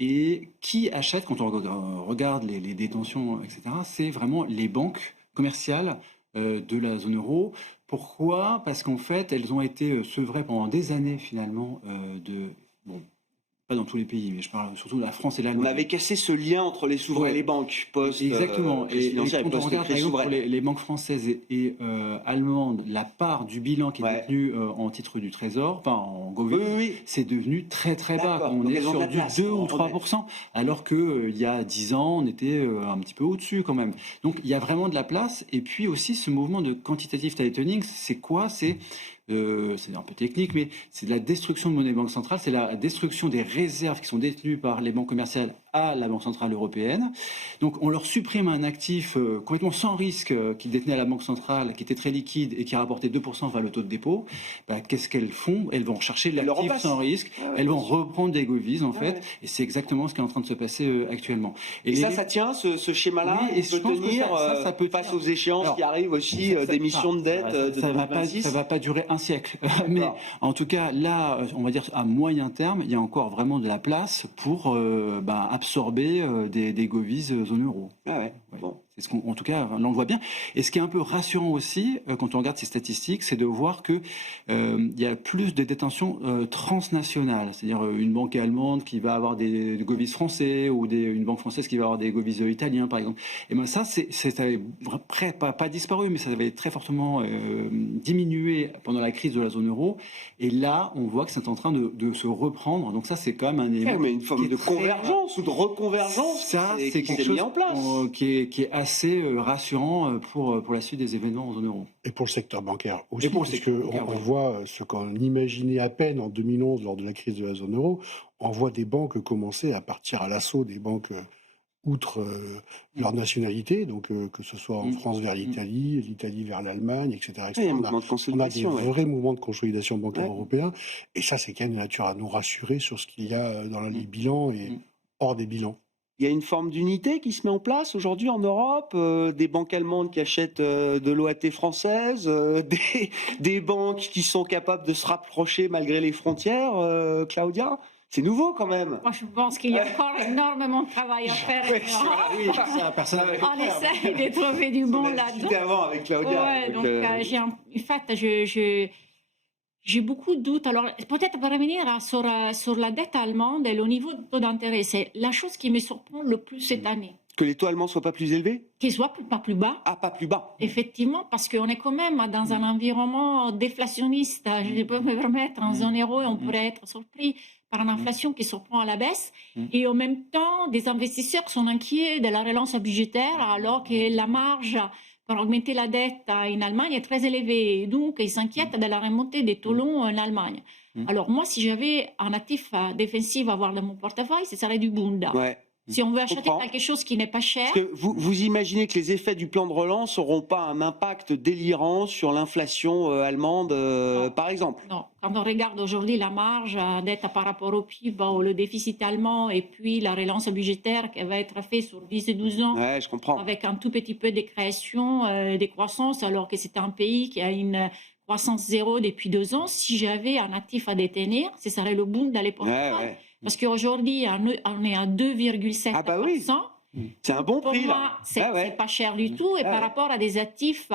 Et qui achète, quand on regarde les détentions, etc., c'est vraiment les banques commerciales de la zone euro. Pourquoi? Parce qu'en fait, elles ont été sevrées pendant des années, finalement, pas dans tous les pays, mais je parle surtout de la France et l'Allemagne. On avait cassé ce lien entre les souverains et les banques post Exactement. Et quand on regarde, par exemple, souveraine. les banques françaises et allemandes, la part du bilan qui est détenue en titre du Trésor, enfin en Govie, c'est devenu très très bas. On est sur du 2 ou 3%, alors qu'il y a 10 ans, on était un petit peu au-dessus quand même. Donc il y a vraiment de la place. Et puis aussi, ce mouvement de quantitative tightening, c'est quoi? C'est un peu technique, mais c'est de la destruction de monnaie banque centrale, c'est la destruction des réserves qui sont détenues par les banques commerciales à la Banque centrale européenne. Donc on leur supprime un actif complètement sans risque qu'ils détenaient à la Banque centrale, qui était très liquide et qui rapportait 2% vers le taux de dépôt. Qu'est-ce qu'elles font? Elles vont chercher l'actif sans risque, elles vont reprendre des govies en fait, et c'est exactement ce qui est en train de se passer actuellement. Et ça tient, ce schéma-là, et peut tenir ça peut face aux échéances qui arrivent aussi, d'émissions de dette de 2026. Ça va pas durer un siècle. Mais en tout cas, là, on va dire à moyen terme, il y a encore vraiment de la place pour absorber des govies zone euro. Bon. C'est en tout cas, là, on le voit bien. Et ce qui est un peu rassurant aussi, quand on regarde ces statistiques, c'est de voir que il y a plus de détentions transnationales. C'est-à-dire une banque allemande qui va avoir des govies français ou une banque française qui va avoir des govies italiens, par exemple. Et bien ça, ça avait pas disparu, mais ça avait très fortement diminué pendant la crise de la zone euro. Et là, on voit que c'est en train de se reprendre. Donc ça, c'est quand même un élément. Mais une forme de convergence ou de reconvergence. Ça, c'est quelque chose mis en place. Qui est assez rassurant pour la suite des événements en zone euro. Et pour le secteur bancaire aussi, on voit ce qu'on imaginait à peine en 2011 lors de la crise de la zone euro. On voit des banques commencer à partir à l'assaut des banques outre leur nationalité, donc que ce soit en France vers l'Italie, l'Italie vers l'Allemagne, etc. On a des vrais mouvements de consolidation bancaire européen, et ça, c'est quand même de nature à nous rassurer sur ce qu'il y a dans les bilans et hors des bilans. Il y a une forme d'unité qui se met en place aujourd'hui en Europe, des banques allemandes qui achètent de l'OAT française, des banques qui sont capables de se rapprocher malgré les frontières, Claudia. C'est nouveau quand même. Moi, je pense qu'il y a encore énormément de travail à faire. On essaie de trouver du bon là-dedans. C'était avant avec Claudia. En fait, j'ai beaucoup de doutes. Alors, peut-être pour revenir sur la dette allemande et le niveau de taux d'intérêt, c'est la chose qui me surprend le plus cette année. Que les taux allemands soient pas plus élevés? Qu'ils soient pas plus bas. Ah, pas plus bas. Effectivement, parce qu'on est quand même dans un environnement déflationniste. Je peux me permettre, en zone euro, on pourrait être surpris par une inflation qui surprend à la baisse. Et en même temps, des investisseurs sont inquiets de la relance budgétaire, alors que la marge pour augmenter la dette en Allemagne est très élevée. Et donc, ils s'inquiètent de la remontée des taux longs en Allemagne. Alors moi, si j'avais un actif défensif à avoir dans mon portefeuille, ce serait du Bund. Si on veut acheter comprends. quelque chose qui n'est pas cher, Parce que vous imaginez que les effets du plan de relance n'auront pas un impact délirant sur l'inflation allemande, Non. par exemple? non. Quand on regarde aujourd'hui la marge dette par rapport au PIB, le déficit allemand et puis la relance budgétaire qui va être faite sur 10 et 12 ans, Ouais, je comprends. avec un tout petit peu de création, de croissance, alors que c'est un pays qui a une croissance zéro depuis 2 ans. Si j'avais un actif à détenir, ce serait le Bund d'aller Ouais, Portugal. ouais. Parce qu'aujourd'hui, on est à 2,7%. Ah bah oui. C'est un bon Pour prix, moi, là. c'est Ouais, ouais. c'est pas cher du tout. Et Ouais, par ouais. rapport à des actifs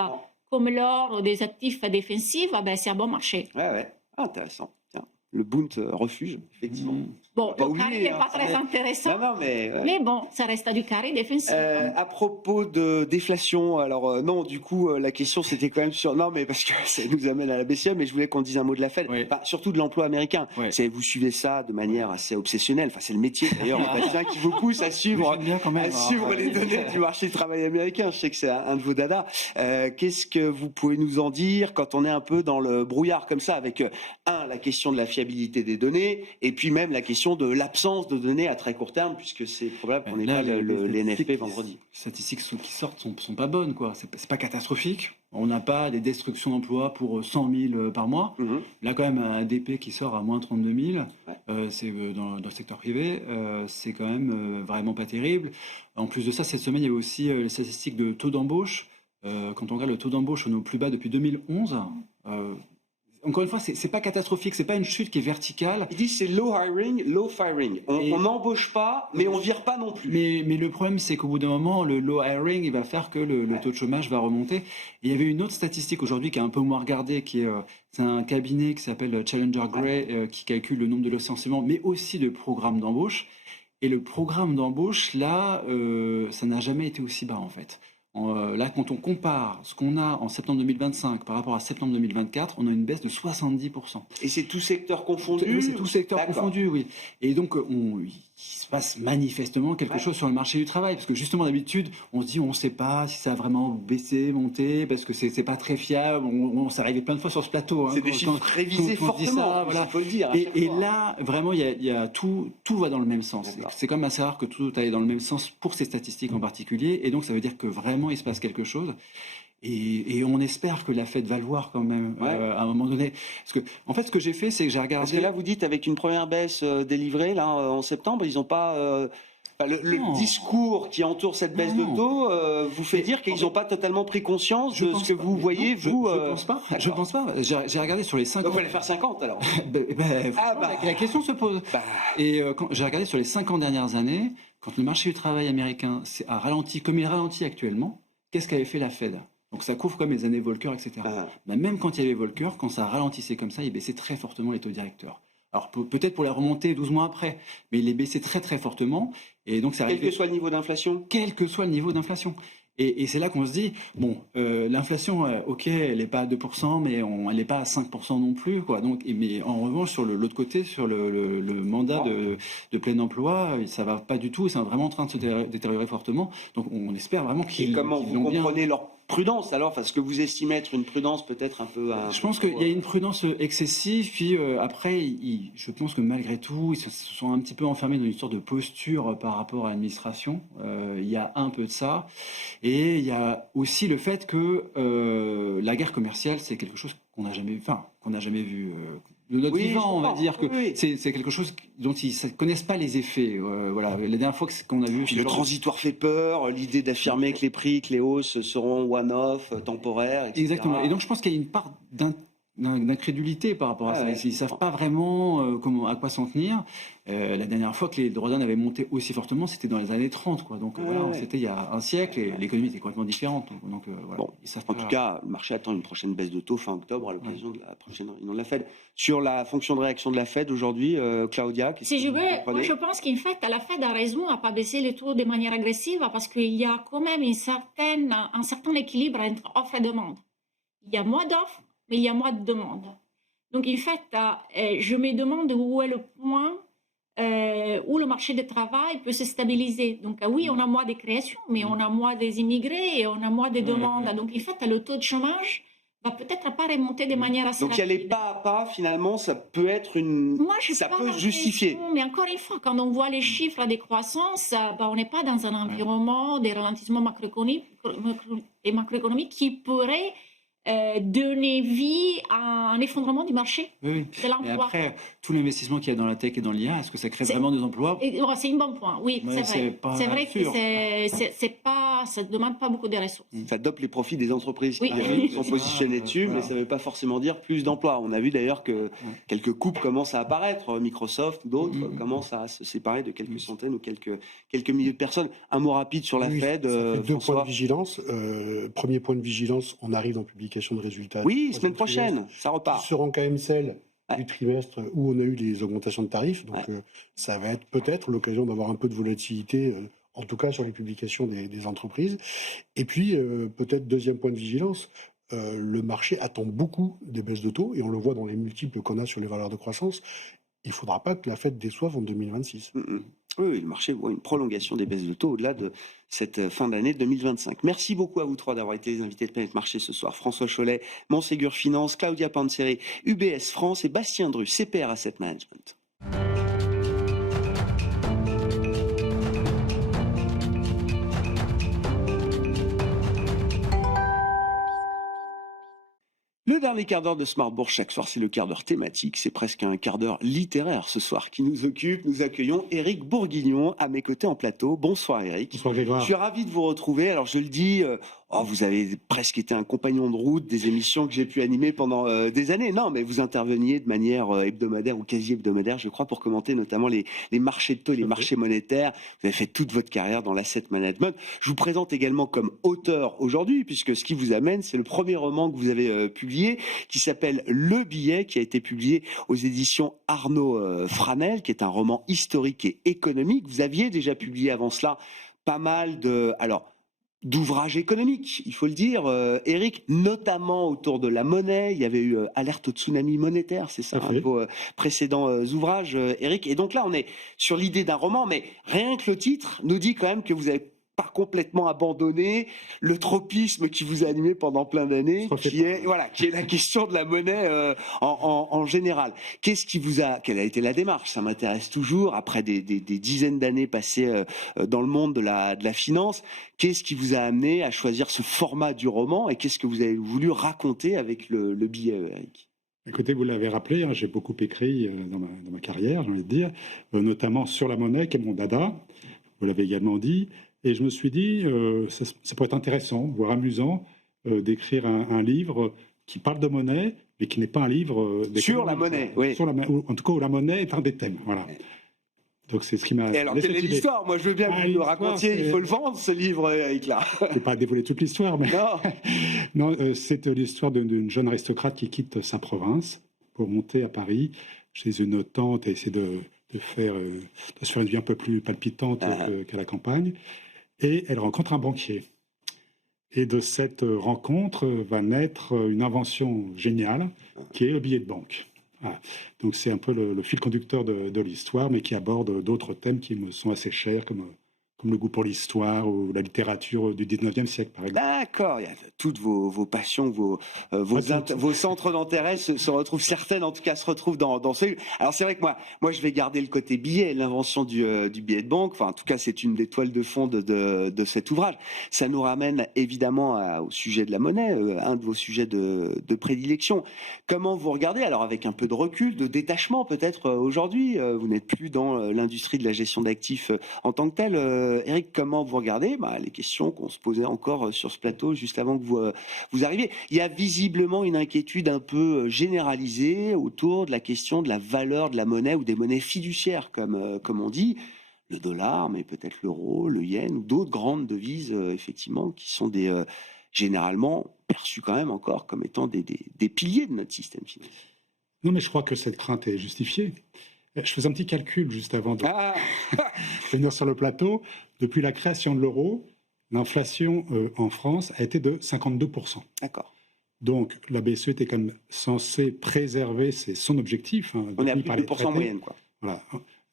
comme l'or ou des actifs défensifs, c'est un bon marché. Ouais, ouais. Ah, intéressant. Tiens, le Bund refuge, effectivement. Bon, Pas le oublier, carré n'est hein, pas très mais- intéressant, Non, non, mais... ouais. mais bon, ça reste du carré défensif. À propos de déflation, alors non, du coup, la question c'était quand même sur... Non, mais parce que ça nous amène à la BCE, mais je voulais qu'on dise un mot de la Fed, Oui. enfin, surtout de l'emploi américain. Ouais. Vous suivez ça de manière assez obsessionnelle, enfin c'est le métier d'ailleurs, Bastien, qui vous pousse à suivre... J'aime bien quand même, À suivre hein. les données du marché du travail américain. Je sais que c'est un de vos dadas. Qu'est-ce que vous pouvez nous en dire quand on est un peu dans le brouillard comme ça, avec la question de la fiabilité des données, et puis même la question de l'absence de données à très court terme, puisque c'est probable qu'on n'ait Là, pas les les NFP statistiques vendredi. Les statistiques qui sortent sont pas bonnes, quoi. C'est pas catastrophique. On n'a pas des destructions d'emplois pour 100 000 par mois. Mhm. Là, quand même, un ADP qui sort à moins 32 000, Ouais. c'est dans le secteur privé, c'est quand même vraiment pas terrible. En plus de ça, cette semaine, il y avait aussi les statistiques de taux d'embauche. Quand on regarde le taux d'embauche, on est au plus bas depuis 2011. Encore une fois, c'est pas catastrophique, c'est pas une chute qui est verticale. Ils disent c'est low hiring, low firing. Et- On n'embauche pas, mais on vire pas non plus. Mais le problème, c'est qu'au bout d'un moment, le low hiring, il va faire que le taux de chômage va remonter. Et il y avait une autre statistique aujourd'hui qui est un peu moins regardée, c'est un cabinet qui s'appelle Challenger Gray, qui calcule le nombre de licenciements, mais aussi de programmes d'embauche. Et le programme d'embauche, là, ça n'a jamais été aussi bas, en fait. Là, quand on compare ce qu'on a en septembre 2025 par rapport à septembre 2024, on a une baisse de 70%. Et c'est tout secteur confondu. Oui, c'est tout secteur D'accord. confondu, oui. Et donc, il se passe manifestement quelque chose sur le marché du travail. Parce que justement, d'habitude, on se dit, on ne sait pas si ça a vraiment baissé, monté, parce que c'est pas très fiable. On s'est arrivé plein de fois sur ce plateau. C'est des chiffres révisés quand on se dit fortement, ça, voilà. il faut le dire. à chaque Et fois. là, vraiment, il y a tout va dans le même sens. D'accord. C'est quand même assez rare que tout aille dans le même sens pour ces statistiques en particulier. Et donc, ça veut dire que vraiment, il se passe quelque chose. Et on espère que la Fed va le voir quand même à un moment donné. Parce que, en fait, ce que j'ai fait, c'est que j'ai regardé. Parce que là, vous dites avec une première baisse délivrée là en septembre, ils n'ont pas. Le discours qui entoure cette baisse Non. de taux vous fait dire qu'ils n'ont pas totalement pris conscience de ce que vous voyez, Non, vous. Je pense pas. Je d'accord. pense pas. J'ai regardé sur les 5 Donc, ans. il fallait faire 50 alors. La question se pose. Bah, Et quand j'ai regardé sur les 50 dernières années, quand le marché du travail américain a ralenti comme il ralentit actuellement, qu'est-ce qu'avait fait la Fed? Donc ça couvre comme les années Volcker, etc. Ah. Bah, même quand il y avait Volcker, quand ça ralentissait comme ça, il baissait très fortement les taux directeurs. Alors peut-être pour la remonter 12 mois après, mais il les baissait très très fortement. Et donc ça quel arrivait que soit le niveau d'inflation. quel que soit le niveau d'inflation. Et c'est là qu'on se dit, bon, l'inflation, ok, elle n'est pas à 2%, mais elle n'est pas à 5% non plus, quoi. Donc, mais en revanche, sur l'autre côté, sur le mandat de plein emploi, ça va pas du tout, et c'est vraiment en train de se détériorer fortement. Donc, on espère vraiment Et qu'ils comment vous vont bien. comprenez leur prudence alors? Parce que vous estimez être une prudence peut-être un peu. Je pense qu'il y a une prudence excessive, puis après, je pense que malgré tout, ils se sont un petit peu enfermés dans une sorte de posture par rapport à l'administration. Il y a un peu de ça. Et il y a aussi le fait que la guerre commerciale, c'est quelque chose qu'on n'a jamais vu de notre Oui, je vivant, on va comprends. dire que Oui. c'est quelque chose dont ils ne connaissent pas les effets. Voilà, la dernière fois qu'on a vu... Puis le transitoire fait peur, l'idée d'affirmer que les hausses seront one-off, temporaires, etc. Exactement. Et donc je pense qu'il y a une part d'incrédulité par rapport à ça. Ouais. Ils ne savent pas vraiment à quoi s'en tenir. La dernière fois que les droits avaient monté aussi fortement, c'était dans les années 30. Quoi. Donc voilà, c'était il y a un siècle et l'économie était complètement différente. Donc voilà, Bon, ils savent en pas. tout cas, le marché attend une prochaine baisse de taux fin octobre à l'occasion de la prochaine réunion de la Fed. Sur la fonction de réaction de la Fed aujourd'hui, Claudia, qu'est-ce Si que je vous veux, moi comprenez? je pense qu'en fait, la Fed a raison à ne pas baisser les taux de manière agressive parce qu'il y a quand même un certain équilibre entre offre et demande. Il y a moins d'offres, mais il y a moins de demandes. Donc en fait, je me demande où est le point où le marché du travail peut se stabiliser. Donc oui, on a moins de créations, mais on a moins des immigrés et on a moins de demandes. Donc en fait, le taux de chômage va peut-être pas remonter de manière assez Donc il y a les rapide. pas à pas, finalement, ça peut être une... Moi, je ça pas peut justifier. l'impression, mais encore une fois, quand on voit les chiffres de croissance, ben, on n'est pas dans un environnement des ralentissements macroéconomiques qui pourrait donner vie à un effondrement du marché Oui. de Et l'emploi. après, tout l'investissement qu'il y a dans la tech et dans l'IA, est-ce que ça crée C'est- vraiment des emplois? C'est un bon point, oui, Ouais, c'est vrai. c'est pas C'est vrai que sûr. ça ne demande pas beaucoup de ressources. Ça dope les profits des entreprises Oui. qui sont C'est positionnées ça, dessus, voilà. mais ça ne veut pas forcément dire plus d'emplois. On a vu d'ailleurs que quelques coupes commencent à apparaître. Microsoft ou d'autres commencent à se séparer de quelques centaines ou quelques milliers de personnes. Un mot rapide sur la Oui, Fed, ça fait 2 points François. de vigilance. Premier point de vigilance, on arrive en publication de résultats. Oui, du semaine troisième prochaine, ça trimestre, qui repart. seront quand même celles Ouais. du trimestre où on a eu les augmentations de tarifs. Donc Ouais. ça va être peut-être l'occasion d'avoir un peu de volatilité, en tout cas sur les publications des entreprises. Et puis peut-être deuxième point de vigilance, le marché attend beaucoup des baisses de taux et on le voit dans les multiples qu'on a sur les valeurs de croissance. Il ne faudra pas que la Fed déçoive en 2026. Oui, le marché voit une prolongation des baisses de taux au-delà de cette fin d'année 2025. Merci beaucoup à vous trois d'avoir été les invités de Planète Marché ce soir. François Chollet, Montségur Finance, Claudia Panzeri, UBS France et Bastien Dru, CPR Asset Management. Le dernier quart d'heure de Smart Bourse chaque soir, c'est le quart d'heure thématique. C'est presque un quart d'heure littéraire ce soir qui nous occupe. Nous accueillons Éric Bourguignon à mes côtés en plateau. Bonsoir Éric. Bonsoir Grégoire. Je suis ravi de vous retrouver. Alors je le dis, vous avez presque été un compagnon de route des émissions que j'ai pu animer pendant des années. Non, mais vous interveniez de manière hebdomadaire ou quasi hebdomadaire, je crois, pour commenter notamment les marchés de taux et les marchés monétaires. Vous avez fait toute votre carrière dans l'asset management. Je vous présente également comme auteur aujourd'hui, puisque ce qui vous amène, c'est le premier roman que vous avez publié, qui s'appelle Le Billet, qui a été publié aux éditions Arnaud Franel, qui est un roman historique et économique. Vous aviez déjà publié avant cela pas mal d'ouvrages économiques, il faut le dire, Éric, notamment autour de la monnaie. Il y avait eu Alerte au tsunami monétaire, c'est ça, un de vos précédents ouvrages, Éric. Et donc là, on est sur l'idée d'un roman, mais rien que le titre nous dit quand même que vous avez pas complètement abandonné le tropisme qui vous a animé pendant plein d'années, qui est la question de la monnaie en général. Quelle a été la démarche? Ça m'intéresse toujours, après des dizaines d'années passées dans le monde de la finance. Qu'est-ce qui vous a amené à choisir ce format du roman et qu'est-ce que vous avez voulu raconter avec le billet, Éric? Écoutez, vous l'avez rappelé, hein, j'ai beaucoup écrit dans ma carrière, j'ai envie de dire, notamment sur la monnaie, qui est mon dada, vous l'avez également dit. Et je me suis dit, ça pourrait être intéressant, voire amusant, d'écrire un livre qui parle de monnaie, mais qui n'est pas un livre... Sur la monnaie, oui. En tout cas, où la monnaie est un des thèmes, voilà. Donc c'est ce qui m'a... Et alors, quelle est l'histoire? Moi, je veux bien que vous le racontiez. Il faut le vendre, ce livre, Éric, là. Je ne vais pas dévoiler toute l'histoire, mais... Non, c'est l'histoire d'une jeune aristocrate qui quitte sa province pour monter à Paris chez une tante et essayer de se faire une vie un peu plus palpitante qu'à la campagne. Et elle rencontre un banquier. Et de cette rencontre va naître une invention géniale qui est le billet de banque. Voilà. Donc c'est un peu le fil conducteur de l'histoire, mais qui aborde d'autres thèmes qui me sont assez chers, comme le goût pour l'histoire ou la littérature du 19e siècle, par exemple. D'accord, il y a toutes vos passions, vos centres d'intérêt se retrouvent, certaines en tout cas se retrouvent dans ce livre. Alors c'est vrai que moi je vais garder le côté billet, l'invention du billet de banque, enfin en tout cas c'est une des toiles de fond de cet ouvrage. Ça nous ramène évidemment au sujet de la monnaie, un de vos sujets de prédilection. Comment vous regardez, alors avec un peu de recul, de détachement peut-être aujourd'hui, vous n'êtes plus dans l'industrie de la gestion d'actifs en tant que telle, Éric, comment vous regardez les questions qu'on se posait encore sur ce plateau juste avant que vous arriviez? Il y a visiblement une inquiétude un peu généralisée autour de la question de la valeur de la monnaie ou des monnaies fiduciaires, comme on dit. Le dollar, mais peut-être l'euro, le yen ou d'autres grandes devises, effectivement, qui sont généralement perçues quand même encore comme étant des piliers de notre système financier. Non, mais je crois que cette crainte est justifiée. Je faisais un petit calcul juste avant de venir sur le plateau. Depuis la création de l'euro, l'inflation en France a été de 52%. D'accord. Donc la BCE était quand même censée préserver son objectif. On est à plus de 2% en moyenne, quoi. Voilà.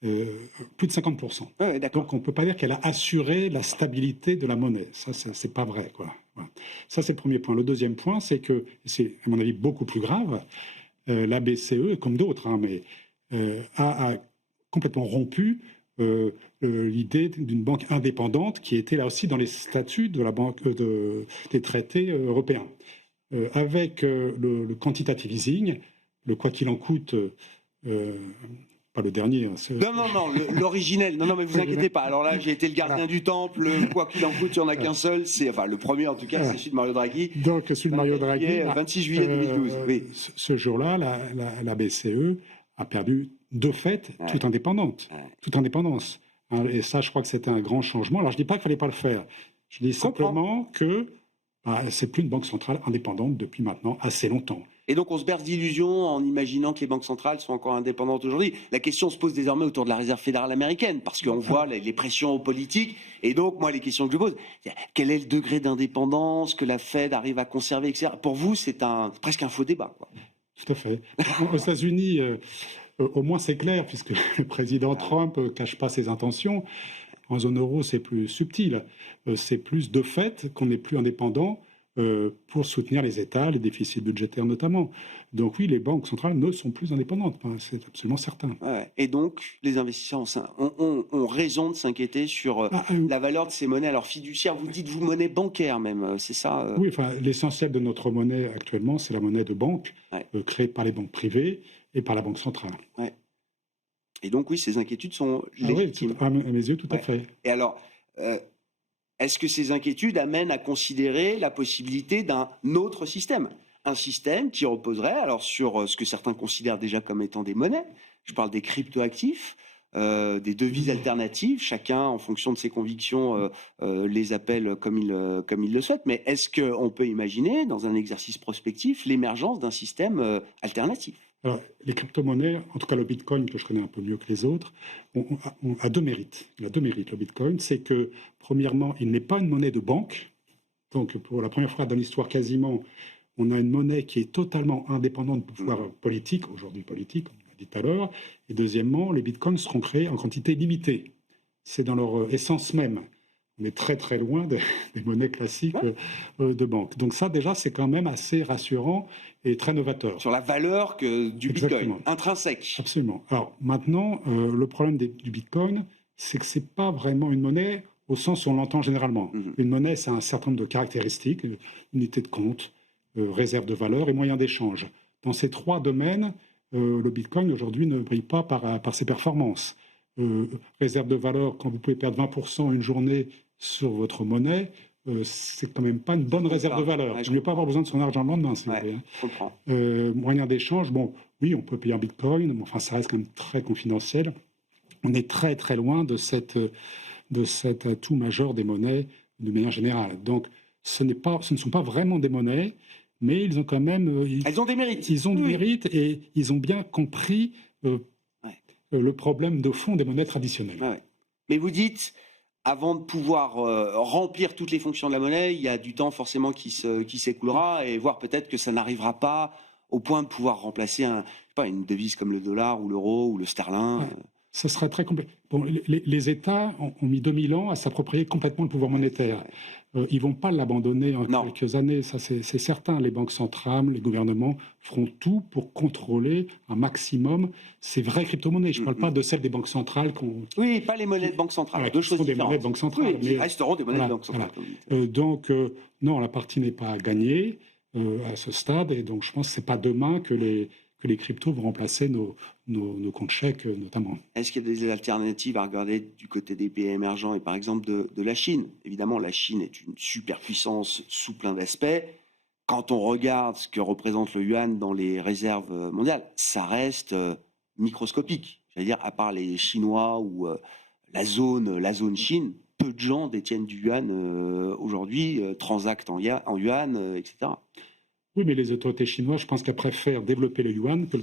Plus de 50%. Ouais, donc on ne peut pas dire qu'elle a assuré la stabilité de la monnaie. Ça, c'est pas vrai, quoi. Voilà. Ça, c'est le premier point. Le deuxième point, c'est que, c'est à mon avis beaucoup plus grave, la BCE, comme d'autres, a complètement rompu l'idée d'une banque indépendante qui était là aussi dans les statuts de la banque des traités européens. Avec le quantitative easing, le quoi qu'il en coûte, pas le dernier. Non, l'originel. Non, mais vous inquiétez pas. Alors là, j'ai été le gardien du temple. Quoi qu'il en coûte, il n'y en a qu'un seul. Enfin, le premier, en tout cas, c'est celui de Mario Draghi. Donc, celui de Mario Draghi. 26 juillet 2012. Oui. Ce jour-là, la BCE a perdu, de fait, toute indépendance. Et ça, je crois que c'était un grand changement. Alors, je ne dis pas qu'il ne fallait pas le faire. Je dis simplement que c'est plus une banque centrale indépendante depuis maintenant assez longtemps. Et donc on se berce d'illusions en imaginant que les banques centrales sont encore indépendantes aujourd'hui. La question se pose désormais autour de la réserve fédérale américaine, parce qu'on voit les pressions politiques. Et donc moi, les questions que je pose, quel est le degré d'indépendance que la Fed arrive à conserver, etc. Pour vous, c'est presque un faux débat, quoi. Tout à fait. Aux États-Unis, au moins c'est clair, puisque le président Trump ne cache pas ses intentions. En zone euro, c'est plus subtil. C'est plus de fait qu'on n'est plus indépendant pour soutenir les États, les déficits budgétaires notamment. Donc oui, les banques centrales ne sont plus indépendantes, c'est absolument certain. Ouais. Et donc, les investisseurs ont raison de s'inquiéter sur la valeur de ces monnaies. Alors fiduciaires, vous dites vous monnaie bancaire même, c'est ça Oui, enfin, l'essentiel de notre monnaie actuellement, c'est la monnaie de banque, créée par les banques privées et par la Banque centrale. Ouais. Et donc oui, ces inquiétudes sont légitimes. Oui, à mes yeux, tout à fait. Et alors, est-ce que ces inquiétudes amènent à considérer la possibilité d'un autre système? Un système qui reposerait alors sur ce que certains considèrent déjà comme étant des monnaies. Je parle des cryptoactifs, des devises alternatives. Chacun, en fonction de ses convictions, les appelle comme il le souhaite. Mais est-ce qu'on peut imaginer, dans un exercice prospectif, l'émergence d'un système alternatif? Alors, les crypto-monnaies, en tout cas le Bitcoin, que je connais un peu mieux que les autres, a deux mérites. Il a deux mérites, le Bitcoin. C'est que, premièrement, il n'est pas une monnaie de banque. Donc, pour la première fois dans l'histoire quasiment, on a une monnaie qui est totalement indépendante du pouvoir politique, aujourd'hui politique, comme on l'a dit tout à l'heure. Et deuxièmement, les Bitcoins seront créés en quantité limitée. C'est dans leur essence même. On est très très loin des monnaies classiques de banque. Donc ça, déjà, c'est quand même assez rassurant et très novateur. Sur la valeur du Bitcoin, intrinsèque. Absolument. Alors maintenant, le problème du Bitcoin, c'est que ce n'est pas vraiment une monnaie au sens où on l'entend généralement. Une monnaie, c'est un certain nombre de caractéristiques, unité de compte, réserve de valeur et moyen d'échange. Dans ces trois domaines, le Bitcoin aujourd'hui ne brille pas par ses performances. Réserve de valeur, quand vous pouvez perdre 20% une journée sur votre monnaie, c'est quand même pas une bonne réserve de valeur. Il ne mieux pas avoir besoin de son argent le lendemain, si vous voulez. Je comprends. Moyen d'échange, bon, oui, on peut payer en Bitcoin, mais enfin, ça reste quand même très confidentiel. On est très très loin de cet atout majeur des monnaies de manière générale. Donc, ce ne sont pas vraiment des monnaies, mais ils ont quand même... Elles ont des mérites. Ils ont des mérites et ils ont bien compris le problème de fond des monnaies traditionnelles. Mais vous dites, avant de pouvoir remplir toutes les fonctions de la monnaie, il y a du temps forcément qui s'écoulera, et voire peut-être que ça n'arrivera pas au point de pouvoir remplacer une devise comme le dollar ou l'euro ou le sterling. Ça serait très compliqué. Bon, les États ont mis 2000 ans à s'approprier complètement le pouvoir monétaire. Ils ne vont pas l'abandonner en quelques années, ça c'est certain. Les banques centrales, les gouvernements feront tout pour contrôler un maximum ces vraies crypto-monnaies. Je ne parle pas de celles des banques centrales. Oui, pas les monnaies de banque centrale. Deux choses différentes. Des monnaies de banque centrale. Oui, mais resteront des monnaies de banque centrale. Donc, non, la partie n'est pas gagnée à ce stade. Et donc, je pense que ce n'est pas demain que les cryptos vont remplacer nos comptes chèques, notamment. Est-ce qu'il y a des alternatives à regarder du côté des pays émergents et par exemple de la Chine? Évidemment, la Chine est une superpuissance sous plein d'aspects. Quand on regarde ce que représente le yuan dans les réserves mondiales, ça reste microscopique. C'est-à-dire, à part les Chinois ou la zone Chine, peu de gens détiennent du yuan aujourd'hui, transactent en yuan, etc. Oui, mais les autorités chinoises, je pense qu'elles préfèrent développer le yuan que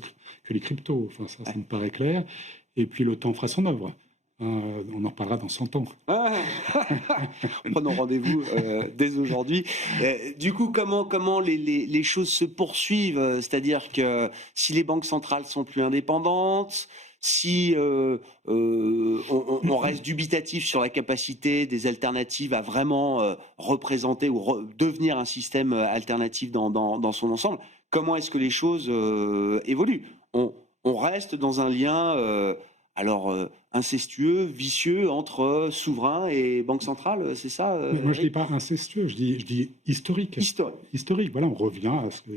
les cryptos. Enfin, ça me paraît clair. Et puis, le temps fera son œuvre. On en parlera dans 100 ans. Prenons rendez-vous dès aujourd'hui. Du coup, comment les choses se poursuivent? C'est-à-dire que si les banques centrales sont plus indépendantes, Si on reste dubitatif sur la capacité des alternatives à vraiment représenter ou devenir un système alternatif dans son ensemble, comment est-ce que les choses évoluent? On reste dans un lien incestueux, vicieux entre souverain et banque centrale, c'est ça Mais moi, je ne dis Eric? pas incestueux, je dis historique. Historique. Historique, voilà, on revient à ce que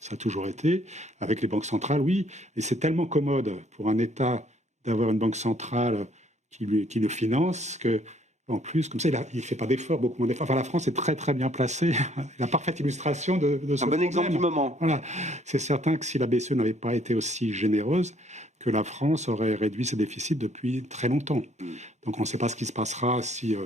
ça a toujours été. Avec les banques centrales, oui. Et c'est tellement commode pour un État d'avoir une banque centrale qui le finance que, en plus, comme ça, il ne fait pas d'efforts, beaucoup moins d'efforts. Enfin, la France est très, très bien placée. La parfaite illustration de ce Un bon exemple du problème. moment. Voilà. C'est certain que si la BCE n'avait pas été aussi généreuse, que la France aurait réduit ses déficits depuis très longtemps. Donc on ne sait pas ce qui se passera si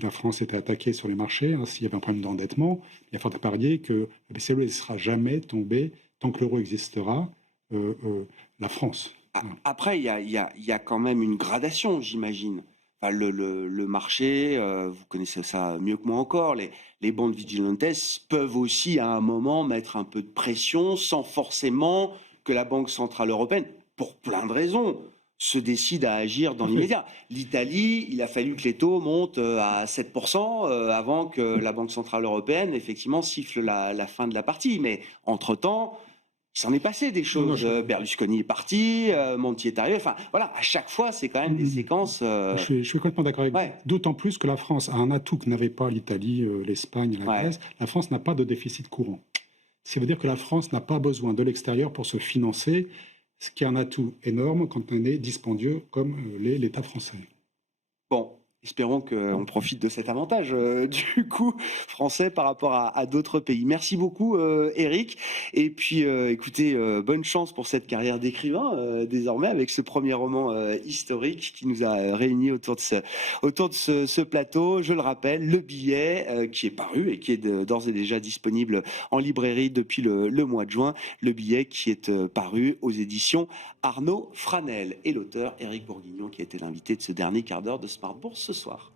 la France était attaquée sur les marchés, hein, s'il y avait un problème d'endettement. Il y a fort à parier que la BCE ne laissera jamais tomber, tant que l'euro existera, la France. Voilà. Après, il y a quand même une gradation, j'imagine. Enfin, le marché, vous connaissez ça mieux que moi encore, les bonds vigilantes peuvent aussi à un moment mettre un peu de pression sans forcément que la Banque Centrale Européenne, pour plein de raisons, se décide à agir dans l'immédiat. L'Italie, il a fallu que les taux montent à 7% avant que la Banque Centrale Européenne, effectivement, siffle la fin de la partie. Mais entre-temps, il s'en est passé des choses. Berlusconi est parti, Monti est arrivé. Enfin, voilà, à chaque fois, c'est quand même des séquences. Je suis complètement d'accord avec vous. D'autant plus que la France a un atout que n'avait pas l'Italie, l'Espagne, la Grèce. La France n'a pas de déficit courant. Ça veut dire que la France n'a pas besoin de l'extérieur pour se financer, ce qui est un atout énorme quand on est dispendieux comme l'État français. Bon. Espérons qu'on profite de cet avantage du coup français par rapport à d'autres pays. Merci beaucoup Eric. Et puis écoutez, bonne chance pour cette carrière d'écrivain désormais avec ce premier roman historique qui nous a réunis autour de ce plateau. Je le rappelle, Le Billet qui est paru et qui est d'ores et déjà disponible en librairie depuis le mois de juin. Le Billet qui est paru aux éditions Arnaud Franel et l'auteur Éric Bourguignon qui a été l'invité de ce dernier quart d'heure de Smart Bourse ce soir.